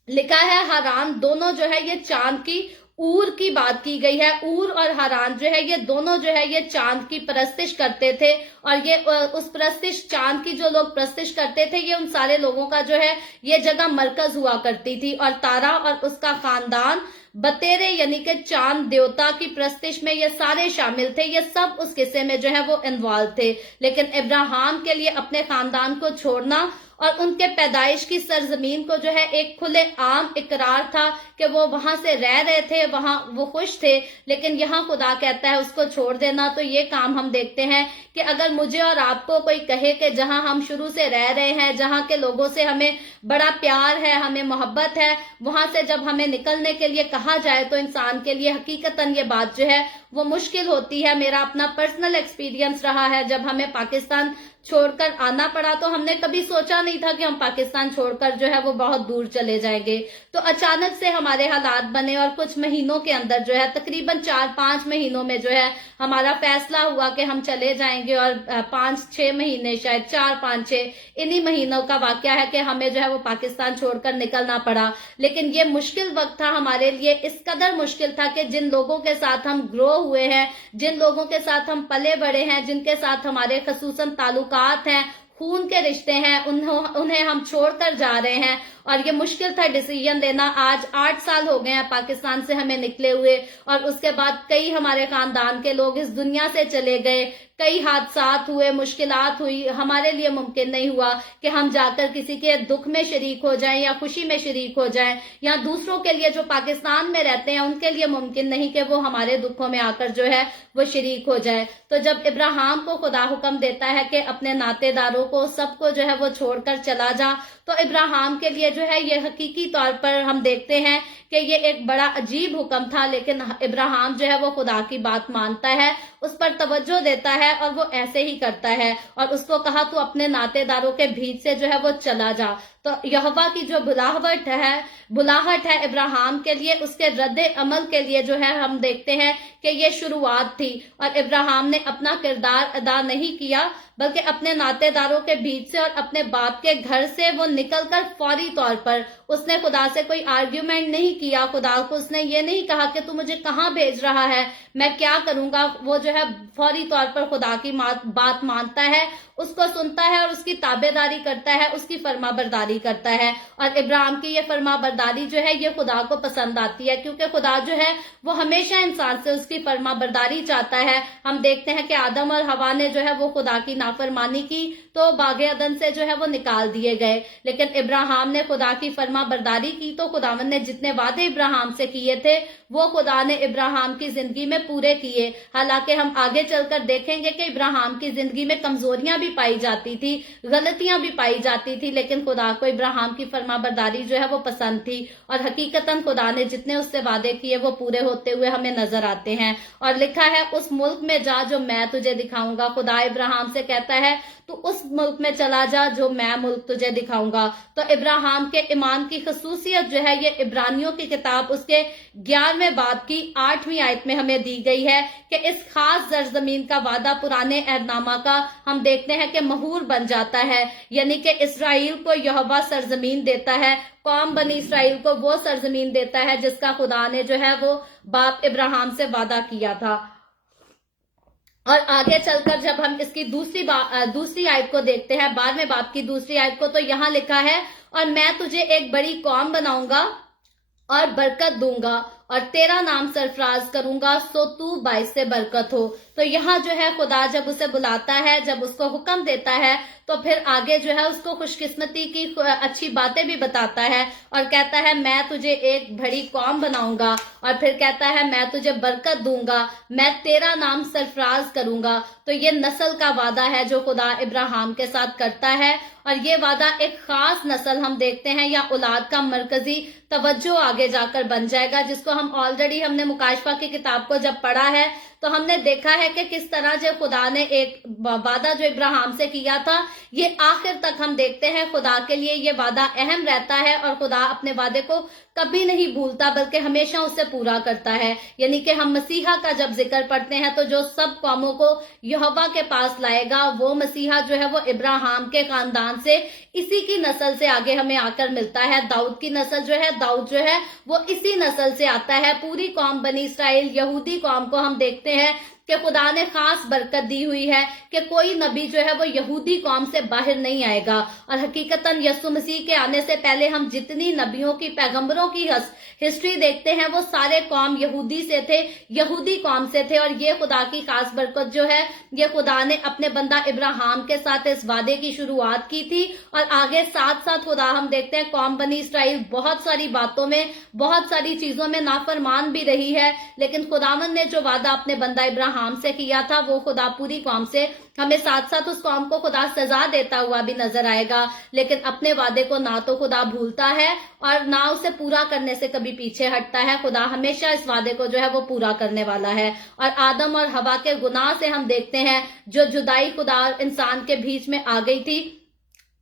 لکھا ہے حران دونوں جو ہے یہ چاند کی اور کی بات کی گئی ہے. اور حران جو ہے یہ دونوں جو ہے یہ چاند کی پرستش کرتے تھے، اور یہ اس پرستش چاند کی جو لوگ پرستش کرتے تھے یہ ان سارے لوگوں کا جو ہے یہ جگہ مرکز ہوا کرتی تھی. اور تارا اور اس کا خاندان बतेरे यानी कि चांद देवता की प्रस्तिश में ये सारे शामिल थे, ये सब उस किस्से में जो है वो इन्वॉल्व थे। लेकिन इब्राहिम के लिए अपने खानदान को छोड़ना और उनके पैदाइश की सरजमीन को जो है एक खुले आम इकरार था कि वो वहां से रह रहे थे, वहां वो खुश थे, लेकिन यहाँ खुदा कहता है उसको छोड़ देना। तो ये काम हम देखते हैं कि अगर मुझे और आपको कोई कहे कि जहां हम शुरू से रह रहे हैं, जहां के लोगों से हमें बड़ा प्यार है, हमें मोहब्बत है, वहां से जब हमें निकलने के लिए कहा जाए तो इंसान के लिए हकीकतन ये बात जो है वो मुश्किल होती है। मेरा अपना पर्सनल एक्सपीरियंस रहा है, जब हमें पाकिस्तान छोड़कर आना पड़ा तो हमने कभी सोचा नहीं था कि हम पाकिस्तान छोड़कर जो है वो बहुत दूर चले जाएंगे। तो अचानक से हमारे हालात बने और कुछ महीनों के अंदर जो है तकरीबन 4-5 महीनों में जो है हमारा फैसला हुआ कि हम चले जाएंगे। और 5-6 महीने, शायद 4-5-6 इन्हीं महीनों का वाकया है कि हमें जो है वो पाकिस्तान छोड़कर निकलना पड़ा। लेकिन ये मुश्किल वक्त था हमारे लिए, इस कदर मुश्किल था कि जिन लोगों के साथ हम ग्रो हुए हैं, जिन लोगों के साथ हम पले बड़े हैं, जिनके साथ हमारे खसूसन ताल्लुकात हैं, खून के रिश्ते हैं, उन्हें हम छोड़कर जा रहे हैं। और ये मुश्किल था डिसीजन लेना। आज 8 साल हो गए हैं पाकिस्तान से हमें निकले हुए, और उसके बाद कई हमारे खानदान के लोग इस दुनिया से चले गए, कई हादसात हुए, मुश्किलात हुई। हमारे लिए मुमकिन नहीं हुआ कि हम जाकर किसी के दुख में शरीक हो जाएं या खुशी में शरीक हो जाएं, या दूसरों के लिए जो पाकिस्तान में रहते हैं उनके लिए मुमकिन नहीं कि वो हमारे दुखों में आकर जो है वो शरीक हो जाए। तो जब इब्राहिम को खुदा हुक्म देता है कि अपने नातेदारों को, सबको जो है वो छोड़कर चला जा, तो इब्राहिम के लिए जो है ये हकीकी तौर पर हम देखते हैं कि ये एक बड़ा अजीब हुक्म था। लेकिन इब्राहिम जो है वो खुदा की बात मानता है, उस पर तवज्जो देता है और वो ऐसे ही करता है। और उसको कहा तू अपने नातेदारों के बीच से जो है वो चला जा। तो यहोवा की जो बुलाहट है इब्राहिम के लिए, उसके रद्दे अमल के लिए जो है हम देखते हैं कि ये शुरुआत थी। और इब्राहिम ने अपना किरदार अदा नहीं किया, बल्कि अपने नातेदारों के बीच से और अपने बाप के घर से वो निकलकर फौरी तौर पर उसने खुदा से कोई आर्ग्यूमेंट नहीं किया। खुदा को उसने ये नहीं कहा कि तू मुझे कहाँ भेज रहा है, मैं क्या करूंगा। वो जो है फौरी तौर पर खुदा की बात मानता है, उसको सुनता है और उसकी ताबेदारी करता है, उसकी फरमाबरदारी करता है। और इब्राहिम की ये फरमाबरदारी जो है ये खुदा को पसंद आती है, क्योंकि खुदा जो है वो हमेशा इंसान से उसकी फरमाबरदारी चाहता है। हम देखते हैं कि आदम और हवा ने जो है वो खुदा की नाफरमानी की तो बागे अदन से जो है वो निकाल दिए गए। लेकिन इब्राहिम ने खुदा की फरमाबरदारी की तो खुदावन ने जितने वादे इब्राहिम से किए थे वो खुदा ने इब्राहिम की जिंदगी में पूरे किए। हालांकि हम आगे चलकर देखेंगे कि इब्राहिम की जिंदगी में कमजोरियां भी पाई जाती थी, गलतियां भी पाई जाती थी, लेकिन खुदा को इब्राहिम की फरमाबरदारी जो है वो पसंद थी। और हकीकतन खुदा ने जितने उससे वादे किए वो पूरे होते हुए हमें नजर आते हैं। और लिखा है उस मुल्क में जा जो मैं तुझे दिखाऊंगा। खुदा इब्राहिम से कहता है तू उस मुल्क में चला जा जो मैं मुल्क तुझे दिखाऊंगा। तो इब्राहिम के ईमान की खसूसियत जो है ये इब्रानियों की किताब उसके 11वें बाब की 8वीं आयत में हमें दी गई है कि इस खास जरजमीन का वादा पुराने अहदनामा का हम देखते हैं कि महूर बन जाता है, यानी कि इसराइल को यहोवा सरजमीन देता है, कौम बनी इसराइल को वो सरजमीन देता है जिसका खुदा ने जो है वो बाप इब्राहिम से वादा किया था। और आगे चलकर जब हम इसकी दूसरी आयत को देखते हैं, 12वें बाब की दूसरी आयत को, तो यहाँ लिखा है और मैं तुझे एक बड़ी कौम बनाऊंगा और बरकत दूंगा और तेरा नाम सरफराज करूंगा सो तू बाइस से बरकत हो। तो यहाँ जो है खुदा जब उसे बुलाता है, जब उसको हुक्म देता है, तो फिर आगे जो है उसको खुशकिस्मती की अच्छी बातें भी बताता है और कहता है मैं तुझे एक बड़ी कौम बनाऊंगा, और फिर कहता है मैं तुझे बरकत दूंगा, मैं तेरा नाम सरफराज करूंगा। तो ये नस्ल का वादा है जो खुदा इब्राहिम के साथ करता है, और ये वादा एक खास नस्ल हम देखते हैं या औलाद का मरकजी तवज्जो आगे जाकर बन जाएगा, जिसको हम ऑलरेडी हमने मुकाशफा की किताब को जब पढ़ा है तो हमने देखा है कि किस तरह जो खुदा ने एक वादा जो इब्राहिम से किया था ये आखिर तक हम देखते हैं खुदा के लिए ये वादा अहम रहता है, और खुदा अपने वादे को कभी नहीं भूलता बल्कि हमेशा उसे पूरा करता है। यानी कि हम मसीहा का जब जिक्र पढ़ते हैं तो जो सब कौमों को यहोवा के पास लाएगा वो मसीहा जो है वो इब्राहिम के खानदान से, इसी की नस्ल से आगे हमें आकर मिलता है। दाऊद की नस्ल जो है, दाऊद जो है वो इसी नस्ल से आता है। पूरी कौम बनी इसराइल, यहूदी कौम को हम देखते हैं کہ खुदा ने खास बरकत दी हुई है कि कोई नबी जो है वो यहूदी कौम से बाहर नहीं आएगा। और हकीकतन यीशु मसीह के आने से पहले हम जितनी नबियों की, पैगंबरों की हिस्ट्री देखते हैं वो सारे कौम यहूदी से थे, यहूदी कौम से थे। और ये खुदा की खास बरकत जो है ये खुदा ने अपने बंदा इब्राहिम के साथ इस वादे की शुरुआत की थी। और आगे साथ साथ खुदा हम देखते हैं कौम बनी इसराइल बहुत सारी बातों में, बहुत सारी चीजों में नाफरमान भी रही है, लेकिन खुदावन ने जो वादा अपने बंदा इब्राहिम से किया था वो खुदा पूरी कौम से, हमें साथ साथ उस कौम को खुदा सजा देता हुआ भी नजर आएगा। लेकिन अपने वादे को ना तो खुदा भूलता है और ना उसे पूरा करने से कभी पीछे हटता है। खुदा हमेशा इस वादे को जो है वो पूरा करने वाला है। और आदम और हवा के गुनाह से हम देखते हैं जो जुदाई खुदा और इंसान के बीच में आ गई थी,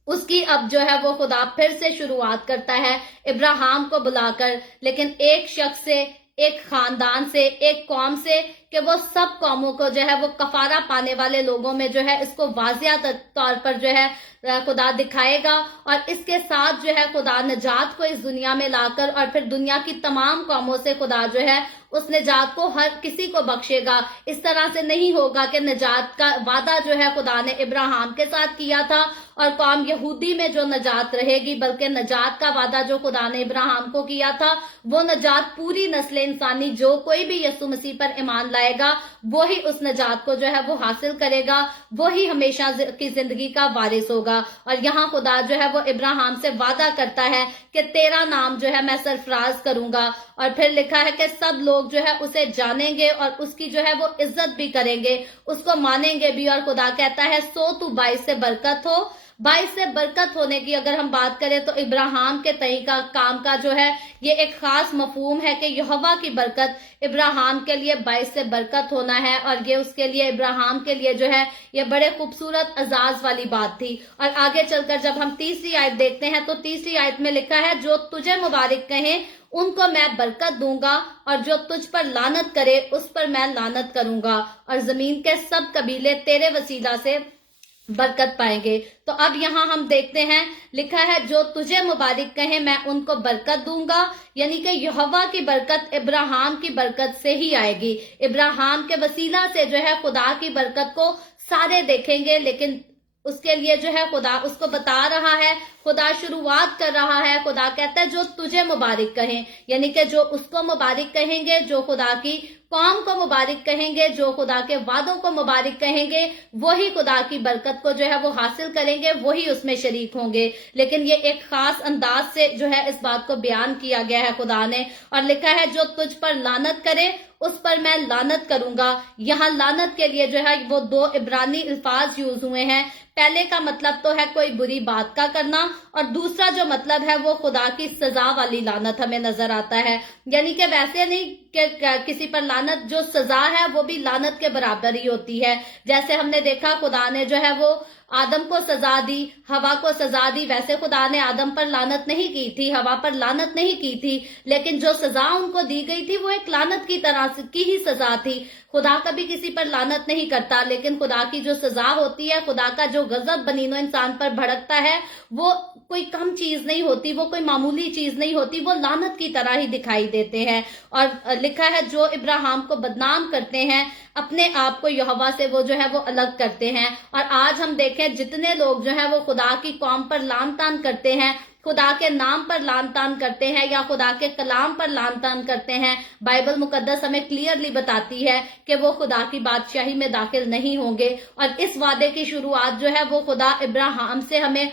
उसकी अब जो है वो खुदा फिर से शुरुआत करता है इब्राहिम को बुलाकर, लेकिन एक शख्स से, एक खानदान से, एक कौम से, कि वो सब कौमों को जो है वो कफारा पाने वाले लोगों में जो है इसको वाजिया तौर पर जो है खुदा दिखाएगा। और इसके साथ जो है खुदा निजात को इस दुनिया में लाकर और फिर दुनिया की तमाम कौमों से खुदा जो है उस निजात को हर किसी को बख्शेगा। इस तरह से नहीं होगा कि निजात का वादा जो है खुदा ने इब्राहिम के साथ किया था और कौम यहूदी में जो निजात रहेगी, बल्कि निजात का वादा जो खुदा ने इब्राहिम को किया था वो निजात पूरी नस्ल इंसानी, जो कोई भी यीशु मसीह पर ईमान लाएगा वो ही उस निजात को जो है वो हासिल करेगा, वो ही हमेशा की जिंदगी का वारिस होगा। और यहाँ खुदा जो है वो इब्राहिम से वादा करता है कि तेरा नाम जो है मैं सरफराज करूंगा। और फिर लिखा है कि सब लोग जो है उसे जानेंगे और उसकी जो है वो इज्जत भी करेंगे, उसको मानेंगे भी। और खुदा कहता है सो तू 22 से बरकत हो। 22 से बरकत होने की अगर हम बात करें तो इब्राहिम के तय का काम का जो है ये एक खास मफहूम है कि यहोवा की बरकत इब्राहिम के लिए 22 से बरकत होना है। और ये उसके लिए, इब्राहिम के लिए जो है ये बड़े खूबसूरत एजाज वाली बात थी। और आगे चलकर जब हम तीसरी आयत देखते हैं तो तीसरी आयत में लिखा है जो तुझे मुबारक कहें उनको मैं बरकत दूंगा और जो तुझ पर लानत करे उस पर मैं लानत करूंगा, और जमीन के सब कबीले तेरे वसीला से बरकत पाएंगे। तो अब यहाँ हम देखते हैं लिखा है जो तुझे मुबारक कहे मैं उनको बरकत दूंगा, यानी कि यहोवा की बरकत इब्राहिम की बरकत से ही आएगी। इब्राहिम के वसीला से जो है खुदा की बरकत को सारे देखेंगे, लेकिन उसके लिए जो है खुदा उसको बता रहा है, खुदा शुरुआत कर रहा है। खुदा कहता है जो तुझे मुबारक कहें, यानी कि जो उसको मुबारक कहेंगे, जो खुदा की कौम को मुबारक कहेंगे, जो खुदा के वादों को मुबारक कहेंगे, वही खुदा की बरकत को जो है वो हासिल करेंगे, वही उसमें शरीक होंगे। लेकिन ये एक खास अंदाज से जो है इस बात को बयान किया गया है खुदा ने। और लिखा है जो तुझ पर लानत करे उस पर मैं लानत करूंगा। यहाँ लानत के लिए जो है वो 2 इब्रानी अल्फाज यूज हुए हैं। पहले का मतलब तो है कोई बुरी बात का करना, और दूसरा जो मतलब है वो खुदा की सजा वाली लानत हमें नजर आता है। यानी कि वैसे नहीं कि किसी पर लानत, जो सजा है वो भी लानत के बराबर ही होती है। जैसे हमने देखा खुदा ने जो है वो आदम को सजा दी, हवा को सजा दी। वैसे खुदा ने आदम पर लानत नहीं की थी, हवा पर लानत नहीं की थी, लेकिन जो सजा उनको दी गई थी वो एक लानत की तरह की ही सजा थी। खुदा कभी किसी पर लानत नहीं करता, लेकिन खुदा की जो सजा होती है, खुदा का जो गजब बनीनो इंसान पर भड़कता है, वो कोई कम चीज नहीं होती, वो कोई मामूली चीज नहीं होती, वो लानत की तरह ही दिखाई देते हैं। और लिखा है जो इब्राहिम को बदनाम करते हैं, अपने आप को यहोवा से वो जो है वो अलग करते हैं। और आज हम देखें जितने लोग जो है वो खुदा की कौम पर लान तान करते हैं, खुदा के नाम पर लान तान करते हैं या खुदा के कलाम पर लान तान करते हैं, बाइबल मुकद्दस हमें क्लियरली बताती है कि वो खुदा की बादशाही में दाखिल नहीं होंगे। और इस वादे की शुरुआत जो है वो खुदा इब्राहिम से हमें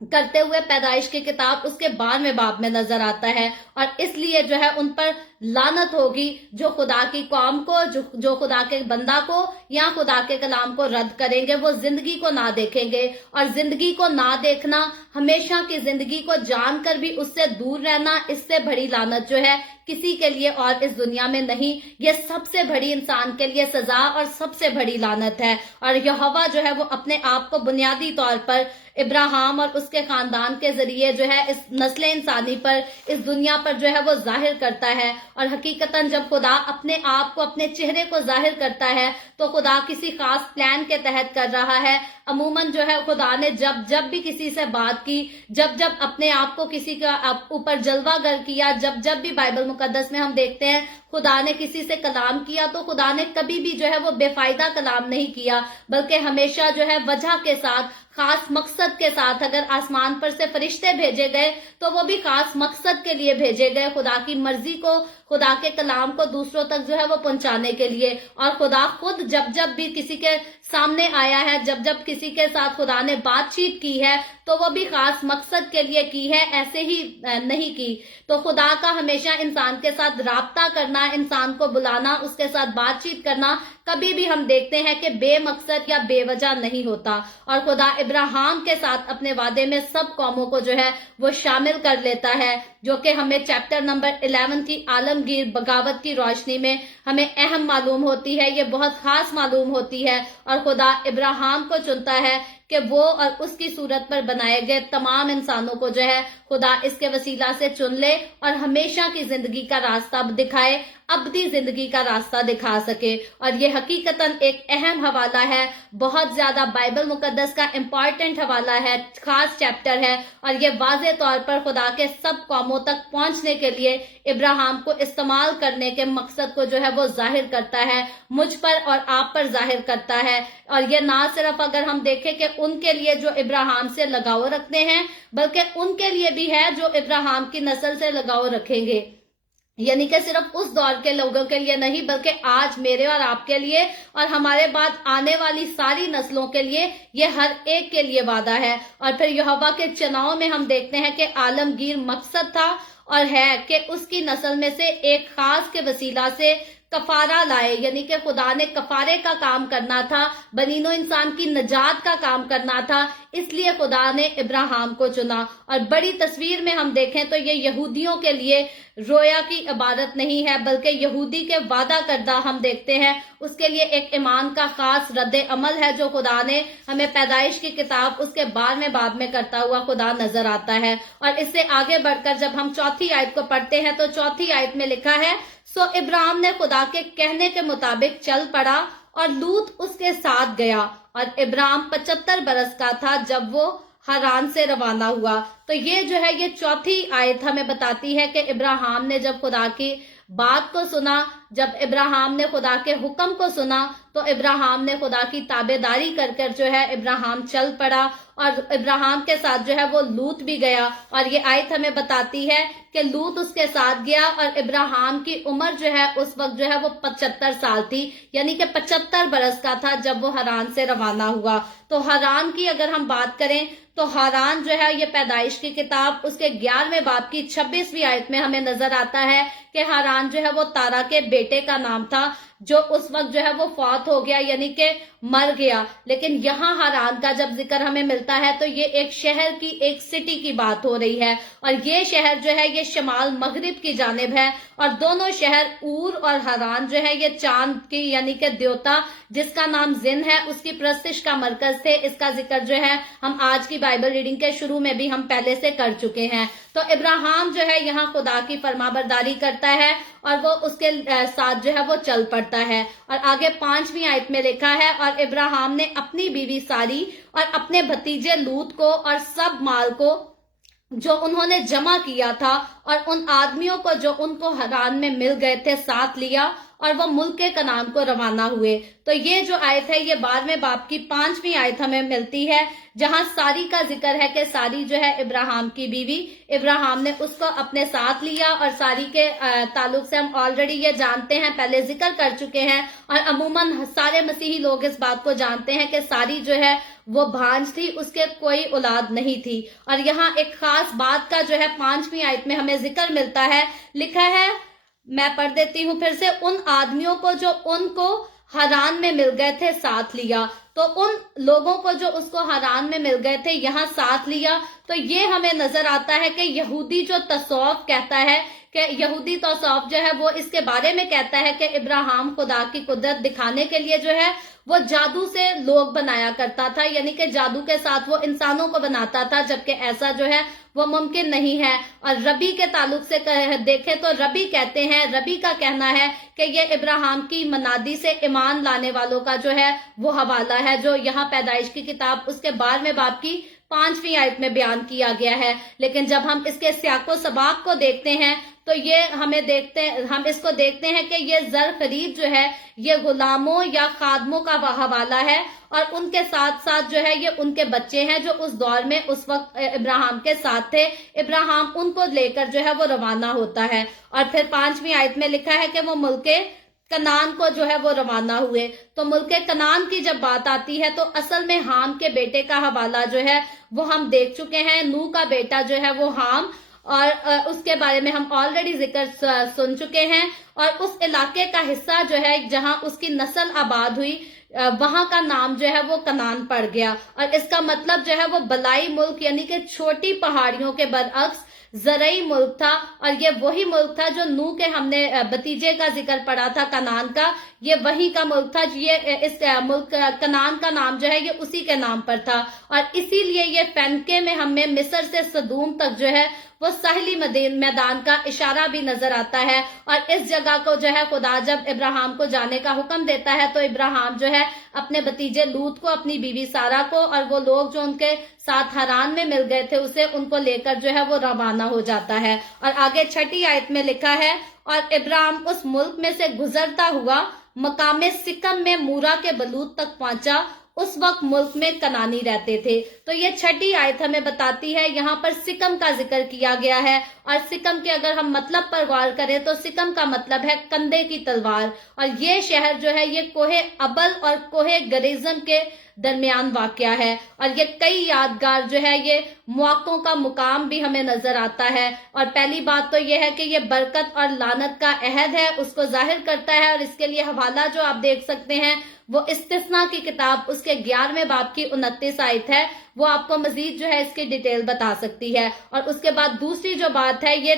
करते हुए पैदाइश की किताब उसके 12वें बाब में नजर आता है। और इसलिए जो है उन पर लानत होगी जो खुदा की कौम को, जो खुदा के बंदा को या खुदा के कलाम को रद्द करेंगे, वो जिंदगी को ना देखेंगे। और जिंदगी को ना देखना, हमेशा की जिंदगी को जानकर भी उससे दूर रहना, इससे बड़ी लानत जो है किसी के लिए और इस दुनिया में नहीं। ये सबसे बड़ी इंसान के लिए सजा और सबसे बड़ी लानत है। और यहोवा जो है वो अपने आप को बुनियादी तौर पर इब्राहिम और उसके खानदान के जरिए जो है इस नस्ल इंसानी पर, इस दुनिया पर जो है वो जाहिर करता है। और हकीकतन जब खुदा अपने आप को, अपने चेहरे को जाहिर करता है तो खुदा किसी खास प्लान के तहत कर रहा है। अमूमन जो है खुदा ने जब भी किसी से बात की, जब अपने आप को किसी का ऊपर जलवागर किया, जब भी बाइबल मुकद्दस में हम देखते हैं खुदा ने किसी से कलाम किया तो खुदा ने कभी भी जो है वो बेफायदा कलाम नहीं किया, बल्कि हमेशा जो है वजह के साथ, खास मकसद के साथ। अगर आसमान पर से फरिश्ते भेजे गए तो वो भी खास मकसद के लिए भेजे गए, खुदा की मर्जी को, खुदा के कलाम को दूसरों तक जो है वो पहुंचाने के लिए। और खुदा खुद जब जब भी किसी के सामने आया है, जब जब किसी के साथ खुदा ने बातचीत की है, तो वो भी खास मकसद के लिए की है, ऐसे ही नहीं की। तो खुदा का हमेशा इंसान के साथ राब्ता करना, इंसान को बुलाना, उसके साथ बातचीत करना कभी भी हम देखते हैं कि बेमकसद या बेवजह नहीं होता। और खुदा इब्राहिम के साथ अपने वादे में सब कौमों को जो है वो शामिल कर लेता है, जो कि हमें चैप्टर नंबर 11 की आलमगीर बगावत की रोशनी में हमें अहम मालूम होती है, ये बहुत खास मालूम होती है। और खुदा इब्राहिम को चुनता है कि वो और उसकी सूरत पर बनाए गए तमाम इंसानों को जो है खुदा इसके वसीला से चुन ले और हमेशा की जिंदगी का रास्ता दिखाए, अबदी जिंदगी का रास्ता दिखा सके। और ये हकीकतन एक अहम हवाला है, बहुत ज्यादा बाइबल मुकद्दस का इम्पॉर्टेंट हवाला है, खास चैप्टर है। और ये वाज़े तौर पर खुदा के सब कौमों तक पहुंचने के लिए इब्राहिम को इस्तेमाल करने के मकसद को जो है वो जाहिर करता है, मुझ पर और आप पर जाहिर करता है। और ये ना सिर्फ अगर हम देखें कि उनके लिए जो इब्राहिम से लगाव रखते हैं, बल्कि उनके लिए भी है जो इब्राहिम की नस्ल से लगाव रखेंगे। यानी कि सिर्फ उस दौर के लोगों के लिए नहीं, बल्कि आज मेरे और आपके लिए और हमारे बाद आने वाली सारी नस्लों के लिए, ये हर एक के लिए वादा है। और फिर यहोवा के चुनाव में हम देखते हैं कि आलमगीर मकसद था और है कि उसकी नस्ल में से एक खास के वसीला से कफारा लाए, यानी कि खुदा ने कफारे का काम करना था, बनीनो इंसान की नजात का काम करना था, इसलिए खुदा ने इब्राहिम को चुना। और बड़ी तस्वीर में हम देखें तो ये यहूदियों के लिए रोया की इबादत नहीं है, बल्कि यहूदी के वादा करदा हम देखते हैं, उसके लिए एक ईमान का खास रद्द अमल है जो खुदा ने हमें पैदाइश की किताब उसके 12वें बाब में करता हुआ खुदा नजर आता है। और इससे आगे बढ़कर जब हम चौथी आयत को पढ़ते हैं तो चौथी आयत में लिखा है, सो इब्राहिम ने खुदा के कहने के मुताबिक चल पड़ा और लूत उसके साथ गया। और इब्राहिम 75 बरस का था जब वो हरान से रवाना हुआ। तो ये जो है ये चौथी आयत हमें बताती है कि इब्राहिम ने जब खुदा की बात को सुना, जब इब्राहिम ने खुदा के हुक्म को सुना, तो इब्राहिम ने खुदा की ताबेदारी कर कर जो है इब्राहिम चल पड़ा और इब्राहिम के साथ जो है वो लूत भी गया। और ये आयत हमें बताती है कि लूत उसके साथ गया और इब्राहिम की उम्र जो है उस वक्त जो है वो 75 साल थी, यानी कि 75 बरस का था जब वो हरान से रवाना हुआ। तो हरान की अगर हम बात करें तो हरान जो है ये पैदाइश की किताब उसके 11वें बाब की 26वीं आयत में हमें नजर आता है कि हरान जो है वो तारा के बेटे का नाम था, जो उस वक्त जो है वो फौत हो गया, यानी कि मर गया। लेकिन यहाँ हरान का जब जिक्र हमें मिलता है तो ये एक शहर की, एक सिटी की बात हो रही है। और ये शहर जो है ये शमाल मगरिब की जानिब है। और दोनों शहर ऊर और हरान जो है ये चांद की, यानी कि देवता जिसका नाम जिन है, उसकी प्रस्तिश का मरकज थे। इसका जिक्र जो है हम आज की बाइबल रीडिंग के शुरू में भी हम पहले से कर चुके हैं। तो इब्राहिम जो है यहाँ खुदा की फरमाबरदारी करता है और वो उसके साथ जो है वो चल पड़ता है। और आगे 5वीं आयत में लिखा है, और इब्राहिम ने अपनी बीवी सारी और अपने भतीजे लूत को और सब माल को जो उन्होंने जमा किया था और उन आदमियों को जो उनको हरान में मिल गए थे साथ लिया और वो मुल्क के कनान को रवाना हुए। तो ये जो आयत है ये 12वें बाब की 5वीं आयत हमें मिलती है, जहां सारी का जिक्र है कि सारी जो है इब्राहिम की बीवी, इब्राहिम ने उसको अपने साथ लिया। और सारी के ताल्लुक से हम ऑलरेडी ये जानते हैं, पहले जिक्र कर चुके हैं, और अमूमन सारे मसीही लोग इस बात को जानते हैं कि सारी जो है वो भांज थी, उसके कोई औलाद नहीं थी। और यहाँ एक खास बात का जो है 5वीं आयत में हमें जिक्र मिलता है, लिखा है, मैं पढ़ देती हूँ फिर से, उन आदमियों को जो उनको हरान में मिल गए थे साथ लिया। तो उन लोगों को जो उसको हरान में मिल गए थे यहाँ साथ लिया। तो ये हमें नजर आता है कि यहूदी जो तसौफ कहता है कि यहूदी तसौफ जो है वो इसके बारे में कहता है कि इब्राहिम खुदा की कुदरत दिखाने के लिए जो है वो जादू से लोग बनाया करता था, यानी कि जादू के साथ वो इंसानों को बनाता था, जबकि ऐसा जो है वो मुमकिन नहीं है। और रबी के ताल्लुक से देखें तो रबी कहते हैं, रबी का कहना है कि ये इब्राहिम की मनादी से ईमान लाने वालों का जो है वो हवाला है, जो यहाँ पैदाइश की किताब उसके 12वें बाब की 5वीं आयत में बयान किया गया है। लेकिन जब हम इसके सियाको सबाक को देखते हैं تو یہ ہم اس کو دیکھتے ہیں کہ یہ زر خرید جو ہے یہ غلاموں یا خادموں کا حوالہ ہے، اور ان کے ساتھ ساتھ جو ہے یہ ان کے بچے ہیں جو اس دور میں اس وقت ابراہیم کے ساتھ تھے۔ ابراہیم ان کو لے کر جو ہے وہ روانہ ہوتا ہے، اور پھر 5ویں آیت میں لکھا ہے کہ وہ ملک کنعان کو جو ہے وہ روانہ ہوئے۔ تو ملک کنعان کی جب بات آتی ہے تو اصل میں حام کے بیٹے کا حوالہ جو ہے وہ ہم دیکھ چکے ہیں۔ نوح کا بیٹا جو ہے وہ حام، اور اس کے بارے میں ہم آلریڈی ذکر سن چکے ہیں، اور اس علاقے کا حصہ جو ہے جہاں اس کی نسل آباد ہوئی وہاں کا نام جو ہے وہ کنعان پڑ گیا، اور اس کا مطلب جو ہے وہ بلائی ملک یعنی کہ چھوٹی پہاڑیوں کے برعکس زرعی ملک تھا، اور یہ وہی ملک تھا جو نوح کے ہم نے بتیجے کا ذکر پڑھا تھا کنعان کا، یہ وہی کا ملک تھا۔ یہ اس ملک کنعان کا نام جو ہے یہ اسی کے نام پر تھا، اور اسی لیے یہ فینکے میں ہمیں مصر سے صدوم تک جو ہے وہ ساحلی میدان کا اشارہ بھی نظر آتا ہے۔ اور اس جگہ کو جو ہے خدا جب ابراہیم کو جانے کا حکم دیتا ہے تو ابراہیم جو ہے اپنے بتیجے لوط کو، اپنی بیوی سارا کو، اور وہ لوگ جو ان کے ساتھ حران میں مل گئے تھے اسے، ان کو لے کر جو ہے وہ روانہ ہو جاتا ہے۔ اور آگے 6 آیت میں لکھا ہے، اور ابراہیم اس ملک میں سے گزرتا ہوا مقام سکم میں مورا کے بلوط تک پہنچا، اس وقت ملک میں کنانی رہتے تھے۔ تو یہ 6 آیت ہمیں بتاتی ہے، یہاں پر سکم کا ذکر کیا گیا ہے، اور سکم کے اگر ہم مطلب پر غور کریں تو سکم کا مطلب ہے کندھے کی تلوار، اور یہ شہر جو ہے یہ کوہ ابل اور کوہ گریزم کے درمیان واقع ہے، اور یہ کئی یادگار جو ہے یہ مواقعوں کا مقام بھی ہمیں نظر آتا ہے۔ اور پہلی بات تو یہ ہے کہ یہ برکت اور لعنت کا عہد ہے، اس کو ظاہر کرتا ہے، اور اس کے لیے حوالہ جو آپ دیکھ سکتے ہیں وہ استثناء کی کتاب اس کے 11ویں باب کی 29 آیت ہے، وہ آپ کو مزید جو ہے اس کی ڈیٹیل بتا سکتی ہے۔ اور اس کے بعد دوسری جو بات ہے یہ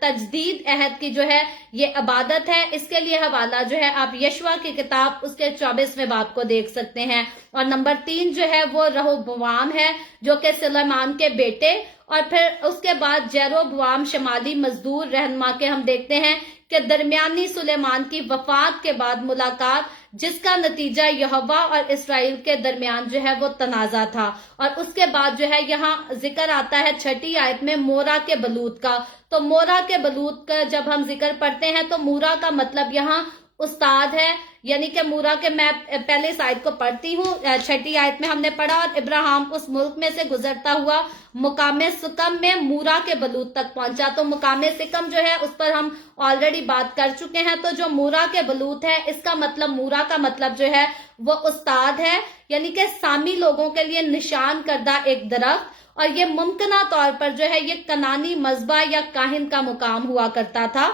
تجدید عہد کی جو ہے یہ عبادت ہے، اس کے لیے حوالہ جو ہے آپ یشوع کی کتاب اس کے 24ویں باب کو دیکھ سکتے ہیں۔ اور نمبر 3 جو ہے وہ رہوبوام ہے جو کہ سلیمان کے بیٹے، اور پھر اس کے بعد جیروبوام شمالی مزدور رہنما کے ہم دیکھتے ہیں کہ درمیانی سلیمان کی وفات کے بعد ملاقات، جس کا نتیجہ یہوہ اور اسرائیل کے درمیان جو ہے وہ تنازع تھا۔ اور اس کے بعد جو ہے یہاں ذکر آتا ہے 6 آیت میں مورا کے بلوط کا۔ تو مورا کے بلوط کا جب ہم ذکر پڑھتے ہیں تو مورا کا مطلب یہاں استاد ہے، یعنی کہ مورا کے، میں پہلے اس آیت کو پڑھتی ہوں، 6 آیت میں ہم نے پڑھا، اور ابراہیم اس ملک میں سے گزرتا ہوا مقام سکم میں مورا کے بلوط تک پہنچا۔ تو مقام سکم جو ہے اس پر ہم آلریڈی بات کر چکے ہیں۔ تو جو مورا کے بلوط ہے اس کا مطلب، مورا کا مطلب جو ہے وہ استاد ہے، یعنی کہ سامی لوگوں کے لیے نشان کردہ ایک درخت، اور یہ ممکنہ طور پر جو ہے یہ کنانی مذبح یا کاہن کا مقام ہوا کرتا تھا۔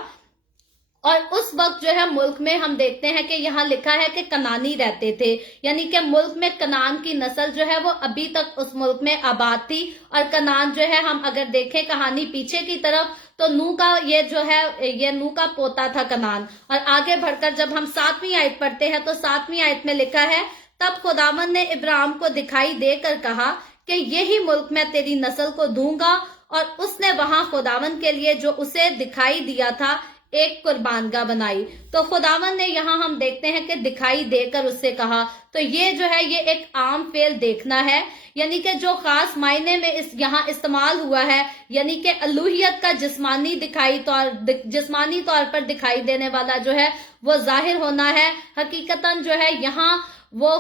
اور اس وقت جو ہے ملک میں ہم دیکھتے ہیں کہ یہاں لکھا ہے کہ کنانی رہتے تھے، یعنی کہ ملک میں کنان کی نسل جو ہے وہ ابھی تک اس ملک میں آباد تھی۔ اور کنان جو ہے ہم اگر دیکھیں کہانی پیچھے کی طرف تو نوح کا یہ جو ہے یہ نوح کا پوتا تھا کنان۔ اور آگے بڑھ کر جب ہم 7ویں آیت پڑھتے ہیں تو 7ویں آیت میں لکھا ہے، تب خداوند نے ابراہیم کو دکھائی دے کر کہا کہ یہی ملک میں تیری نسل کو دوں گا، اور اس نے وہاں خداوند کے لیے جو اسے دکھائی دیا تھا ایک قربان گاہ بنائی۔ تو خداوند نے یہاں ہم دیکھتے ہیں کہ دکھائی دے کر اس سے کہا، تو یہ جو ہے یہ ایک عام فعل دیکھنا ہے، یعنی کہ جو خاص معنی میں یہاں استعمال ہوا ہے، یعنی کہ الوہیت کا جسمانی طور پر دکھائی دینے والا جو ہے وہ ظاہر ہونا ہے۔ حقیقتاً جو ہے یہاں وہ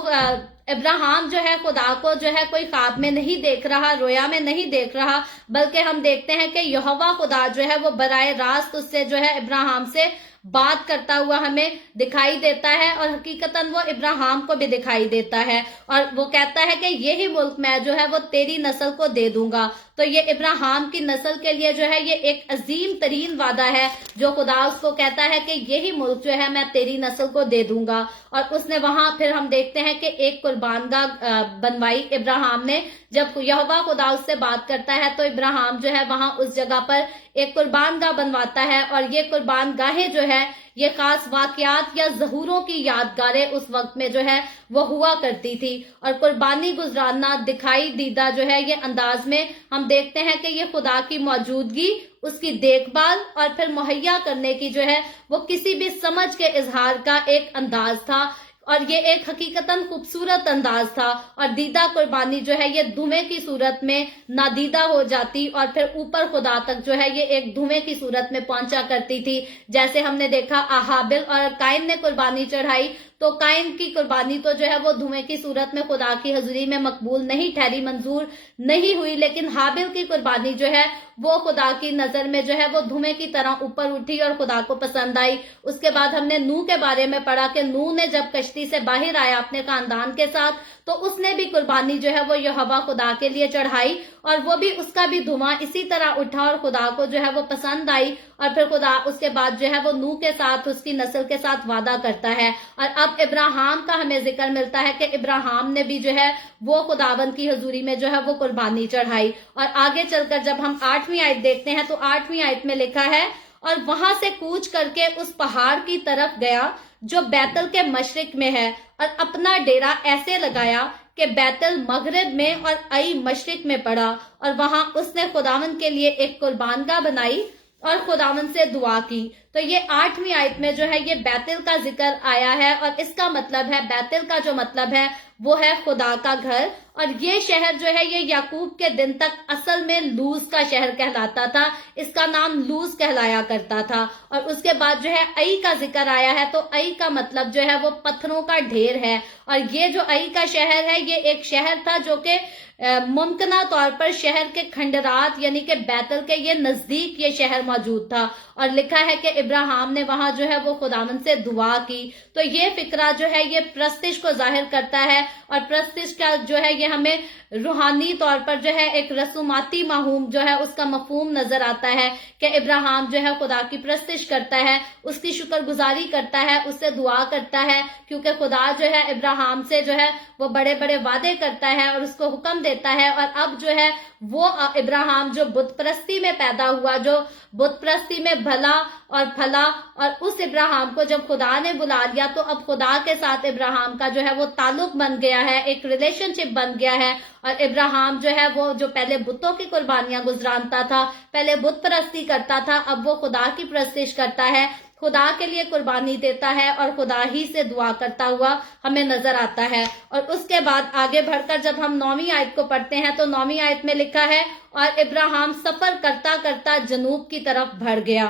ابراہیم جو ہے خدا کو جو ہے کوئی خواب میں نہیں دیکھ رہا، رویا میں نہیں دیکھ رہا، بلکہ ہم دیکھتے ہیں کہ یہوہ خدا جو ہے وہ براہ راست اس سے جو ہے ابراہیم سے بات کرتا ہوا ہمیں دکھائی دیتا ہے، اور حقیقتاً وہ ابراہیم کو بھی دکھائی دیتا ہے، اور وہ کہتا ہے کہ یہی ملک میں جو ہے وہ تیری نسل کو دے دوں گا۔ تو یہ ابراہیم کی نسل کے لیے جو ہے یہ ایک عظیم ترین وعدہ ہے، جو خدا اس کو کہتا ہے کہ یہی ملک جو ہے میں تیری نسل کو دے دوں گا۔ اور اس نے وہاں پھر ہم دیکھتے ہیں کہ ایک قربان گاہ بنوائی ابراہیم نے۔ جب یہوہ خدا اس سے بات کرتا ہے تو ابراہیم جو ہے وہاں اس جگہ پر ایک قربان گاہ بنواتا ہے، اور یہ قربان گاہیں جو ہے یہ خاص واقعات یا ظہوروں کی یادگاریں اس وقت میں جو ہے وہ ہوا کرتی تھی۔ اور قربانی گزرانا دکھائی دیدہ جو ہے یہ انداز میں ہم دیکھتے ہیں کہ یہ خدا کی موجودگی، اس کی دیکھ بھال اور پھر مہیا کرنے کی جو ہے وہ کسی بھی سمجھ کے اظہار کا ایک انداز تھا۔ और ये एक हकीकतन खूबसूरत अंदाज था। और दीदा कुर्बानी जो है ये धुएं की सूरत में नादीदा हो जाती और फिर ऊपर खुदा तक जो है ये एक धुएं की सूरत में पहुंचा करती थी। जैसे हमने देखा हाबिल और काइन ने कुर्बानी चढ़ाई, तो काइन की कुर्बानी तो जो है वो धुएं की सूरत में खुदा की हजूरी में मकबूल नहीं ठहरी, मंजूर नहीं हुई, लेकिन हाबिल की कुर्बानी जो है वो खुदा की नजर में जो है वो धुएं की तरह ऊपर उठी और खुदा को पसंद आई। उसके बाद हमने नूह के बारे में पढ़ा कि नूह ने जब कश्ती से बाहर आया अपने खानदान के साथ, तो उसने भी कुर्बानी जो है वो यहोवा खुदा के लिए चढ़ाई और वो भी उसका भी धुआं इसी तरह उठा और खुदा को जो है वो पसंद आई। और फिर खुदा उसके बाद जो है वो नूह के साथ उसकी नस्ल के साथ वादा करता है। और अब इब्राहिम का हमें जिक्र मिलता है कि इब्राहिम ने भी जो है वो खुदावंद की हजूरी में जो है वो कुर्बानी चढ़ाई। और आगे चलकर जब हम 8वीं आयत देखते हैं तो 8वीं आयत में लिखा है, और वहां से कूच करके उस पहाड़ की तरफ गया जो बैतल के मशरिक में है, और अपना डेरा ऐसे लगाया कि बैतल मगरिब में और आई मशरिक में पड़ा। और वहां उसने खुदावंद के लिए एक कुर्बानगाह बनाई और खुदावंद से दुआ की। तो ये 8वीं आयत में जो है ये बैतल का जिक्र आया है, और इसका मतलब है, बैतल का जो मतलब है वो है खुदा का घर। और ये शहर जो है ये याकूब के दिन तक असल में लूज का शहर कहलाता था, इसका नाम लूज कहलाया करता था। और उसके बाद जो है आई का जिक्र आया है, तो आई का मतलब जो है वो पत्थरों का ढेर है। और ये जो आई का शहर है ये एक शहर था जो कि मुमकिना तौर पर शहर के खंडरात यानी कि बैतल के ये नजदीक ये शहर मौजूद था। और लिखा है कि इब्राहिम ने वहां जो है वो खुदावंद से दुआ की। तो ये फिक्रा जो है ये प्रस्तिश को जाहिर करता है, और प्रस्तिश का जो है ये हमें रूहानी तौर पर जो है एक रसूमाती माहूम जो है उसका मफहूम नजर आता है कि इब्राहिम जो है खुदा की प्रस्तिश करता है, उसकी शुक्रगुजारी करता है, उससे दुआ करता है, क्योंकि खुदा जो है इब्राहिम से जो है वो बड़े बड़े वादे करता है और उसको हुक्म देता है। और अब जो है वो इब्राहिम जो बुत परस्ती में पैदा हुआ, जो बुत परस्ती में भला और फला, और उस इब्राहिम को जब खुदा ने बुला लिया तो अब खुदा के साथ इब्राहिम का जो है वो ताल्लुक बन गया है, एक रिलेशनशिप बन गया है। और इब्राहिम जो है वो जो पहले बुतों की कुर्बानियां गुजरानता था, पहले बुत परस्ती करता था, अब वो खुदा की परस्तिश करता है, खुदा के लिए कुर्बानी देता है और खुदा ही से दुआ करता हुआ हमें नजर आता है। और उसके बाद आगे बढ़कर जब हम 9वीं आयत को पढ़ते हैं तो 9वीं आयत में लिखा है, और इब्राहिम सफर करता करता जनूब की तरफ बढ़ गया।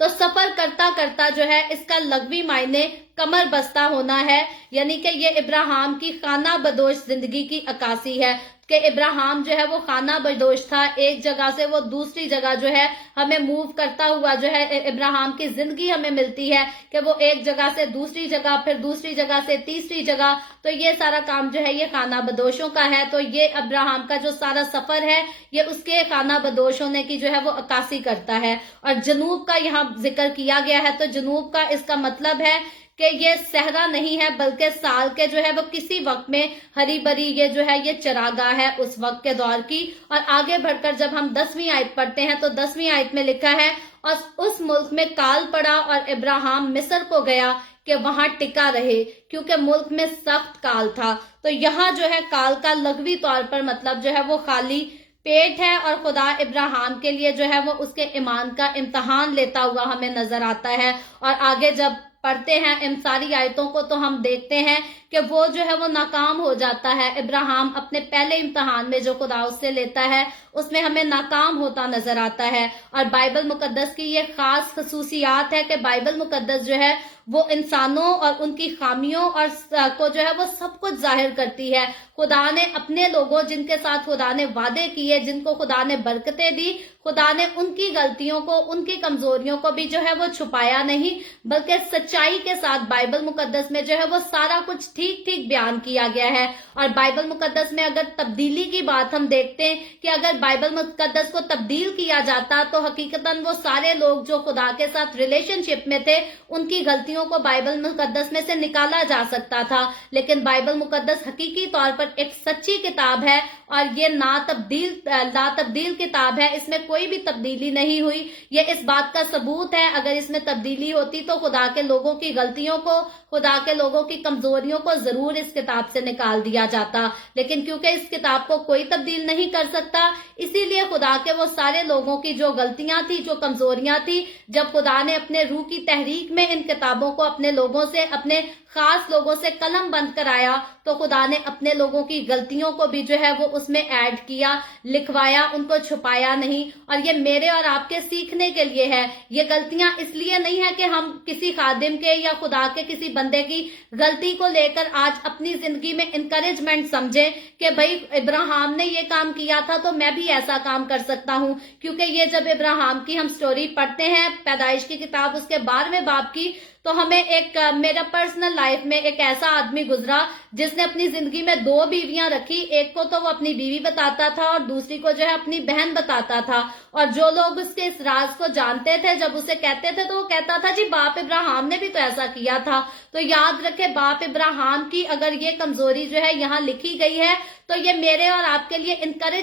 तो सफर करता करता जो है इसका लघवी मायने कमर बस्ता होना है, यानी कि ये इब्राहिम की खाना बदोश जिंदगी की अक्कासी है कि इब्राहिम जो है वो खाना बदोश था, एक जगह से वो दूसरी जगह जो है हमें मूव करता हुआ जो है इब्राहिम की जिंदगी हमें मिलती है कि वो एक जगह से दूसरी जगह, फिर दूसरी जगह से तीसरी जगह। तो ये सारा काम जो है ये खाना बदोशों का है। तो ये इब्राहिम का जो सारा सफर है ये उसके खाना बदोश होने की जो है वो अक्कासी करता है। और जनूब का यहाँ जिक्र किया गया है, तो जनूब का इसका मतलब है कि ये सहरा नहीं है, बल्कि साल के जो है वो किसी वक्त में हरी भरी ये जो है ये चरागाह है उस वक्त के दौर की। और आगे बढ़कर जब हम 10वीं आयत पढ़ते हैं तो 10वीं आयत में लिखा है, और उस मुल्क में काल पड़ा और इब्राहिम मिस्र को गया कि वहां टिका रहे, क्योंकि मुल्क में सख्त काल था। तो यहाँ जो है काल का लघवी तौर पर मतलब जो है वो खाली पेट है, और खुदा इब्राहिम के लिए जो है वो उसके ईमान का इम्तहान लेता हुआ हमें नजर आता है। और आगे जब पढ़ते हैं इन सारी आयतों को तो हम देखते हैं कि वो जो है वो नाकाम हो जाता है। इब्राहिम अपने पहले इम्तहान में जो खुदा उससे लेता है उसमें हमें नाकाम होता नजर आता है। और बाइबल मुकद्दस की ये खास खसूसियात है कि बाइबल मुकद्दस जो है वो इंसानों और उनकी खामियों और को जो है वो सब कुछ जाहिर करती है। खुदा ने अपने लोगों जिनके साथ खुदा ने वादे किए, जिनको खुदा ने बरकतें दी, खुदा ने उनकी गलतियों को, उनकी कमजोरियों को भी जो है वो छुपाया नहीं, बल्कि सच्चाई के साथ बाइबल मुकद्दस में जो है वो सारा कुछ ठीक ठीक बयान किया गया है। और बाइबल मुकद्दस में अगर तब्दीली की बात हम देखते हैं कि अगर बाइबल मुकद्दस को तब्दील किया जाता तो हकीकतन वो सारे लोग जो खुदा के साथ रिलेशनशिप में थे उनकी गलतियों को बाइबल मुकद्दस में से निकाला जा सकता था। लेकिन बाइबल मुकद्दस हकीकी तौर पर एक सच्ची किताब है और ये ना तब्दील किताब है, इसमें कोई भी तब्दीली नहीं हुई। ये इस बात का सबूत है, अगर इसमें तब्दीली होती तो खुदा के लोगों की गलतियों को, खुदा के लोगों की कमजोरियों को जरूर इस किताब से निकाल दिया जाता। लेकिन क्योंकि इस किताब को कोई तब्दील नहीं कर सकता, اسی لیے خدا کے وہ سارے لوگوں کی جو غلطیاں تھی، جو کمزوریاں تھی، جب خدا نے اپنے روح کی تحریک میں ان کتابوں کو اپنے لوگوں سے، اپنے خاص لوگوں سے قلم بند کرایا، تو خدا نے اپنے لوگوں کی غلطیوں کو بھی جو ہے وہ اس میں ایڈ کیا، لکھوایا، ان کو چھپایا نہیں۔ اور یہ میرے اور آپ کے سیکھنے کے لیے ہے۔ یہ غلطیاں اس لیے نہیں ہے کہ ہم کسی خادم کے یا خدا کے کسی بندے کی غلطی کو لے کر آج اپنی زندگی میں انکریجمنٹ سمجھیں کہ بھائی ابراہیم نے یہ کام کیا تھا تو میں بھی ایسا کام کر سکتا ہوں، کیونکہ یہ جب ابراہیم کی ہم سٹوری پڑھتے ہیں، پیدائش کی کتاب اس کے 12ویں باب کی، تو ہمیں میرا پرسنل لائف میں ایک ایسا آدمی گزرا جس نے اپنی زندگی میں 2 بیویاں رکھی، ایک کو تو وہ اپنی بیوی بتاتا تھا اور دوسری کو جو ہے اپنی بہن بتاتا تھا، اور جو لوگ اس کے اس راز کو جانتے تھے جب اسے کہتے تھے تو وہ کہتا تھا جی باپ ابراہیم نے بھی تو ایسا کیا تھا۔ تو یاد رکھے باپ ابراہیم کی اگر یہ کمزوری جو ہے یہاں لکھی گئی ہے تو یہ میرے اور آپ کے لیے انکریج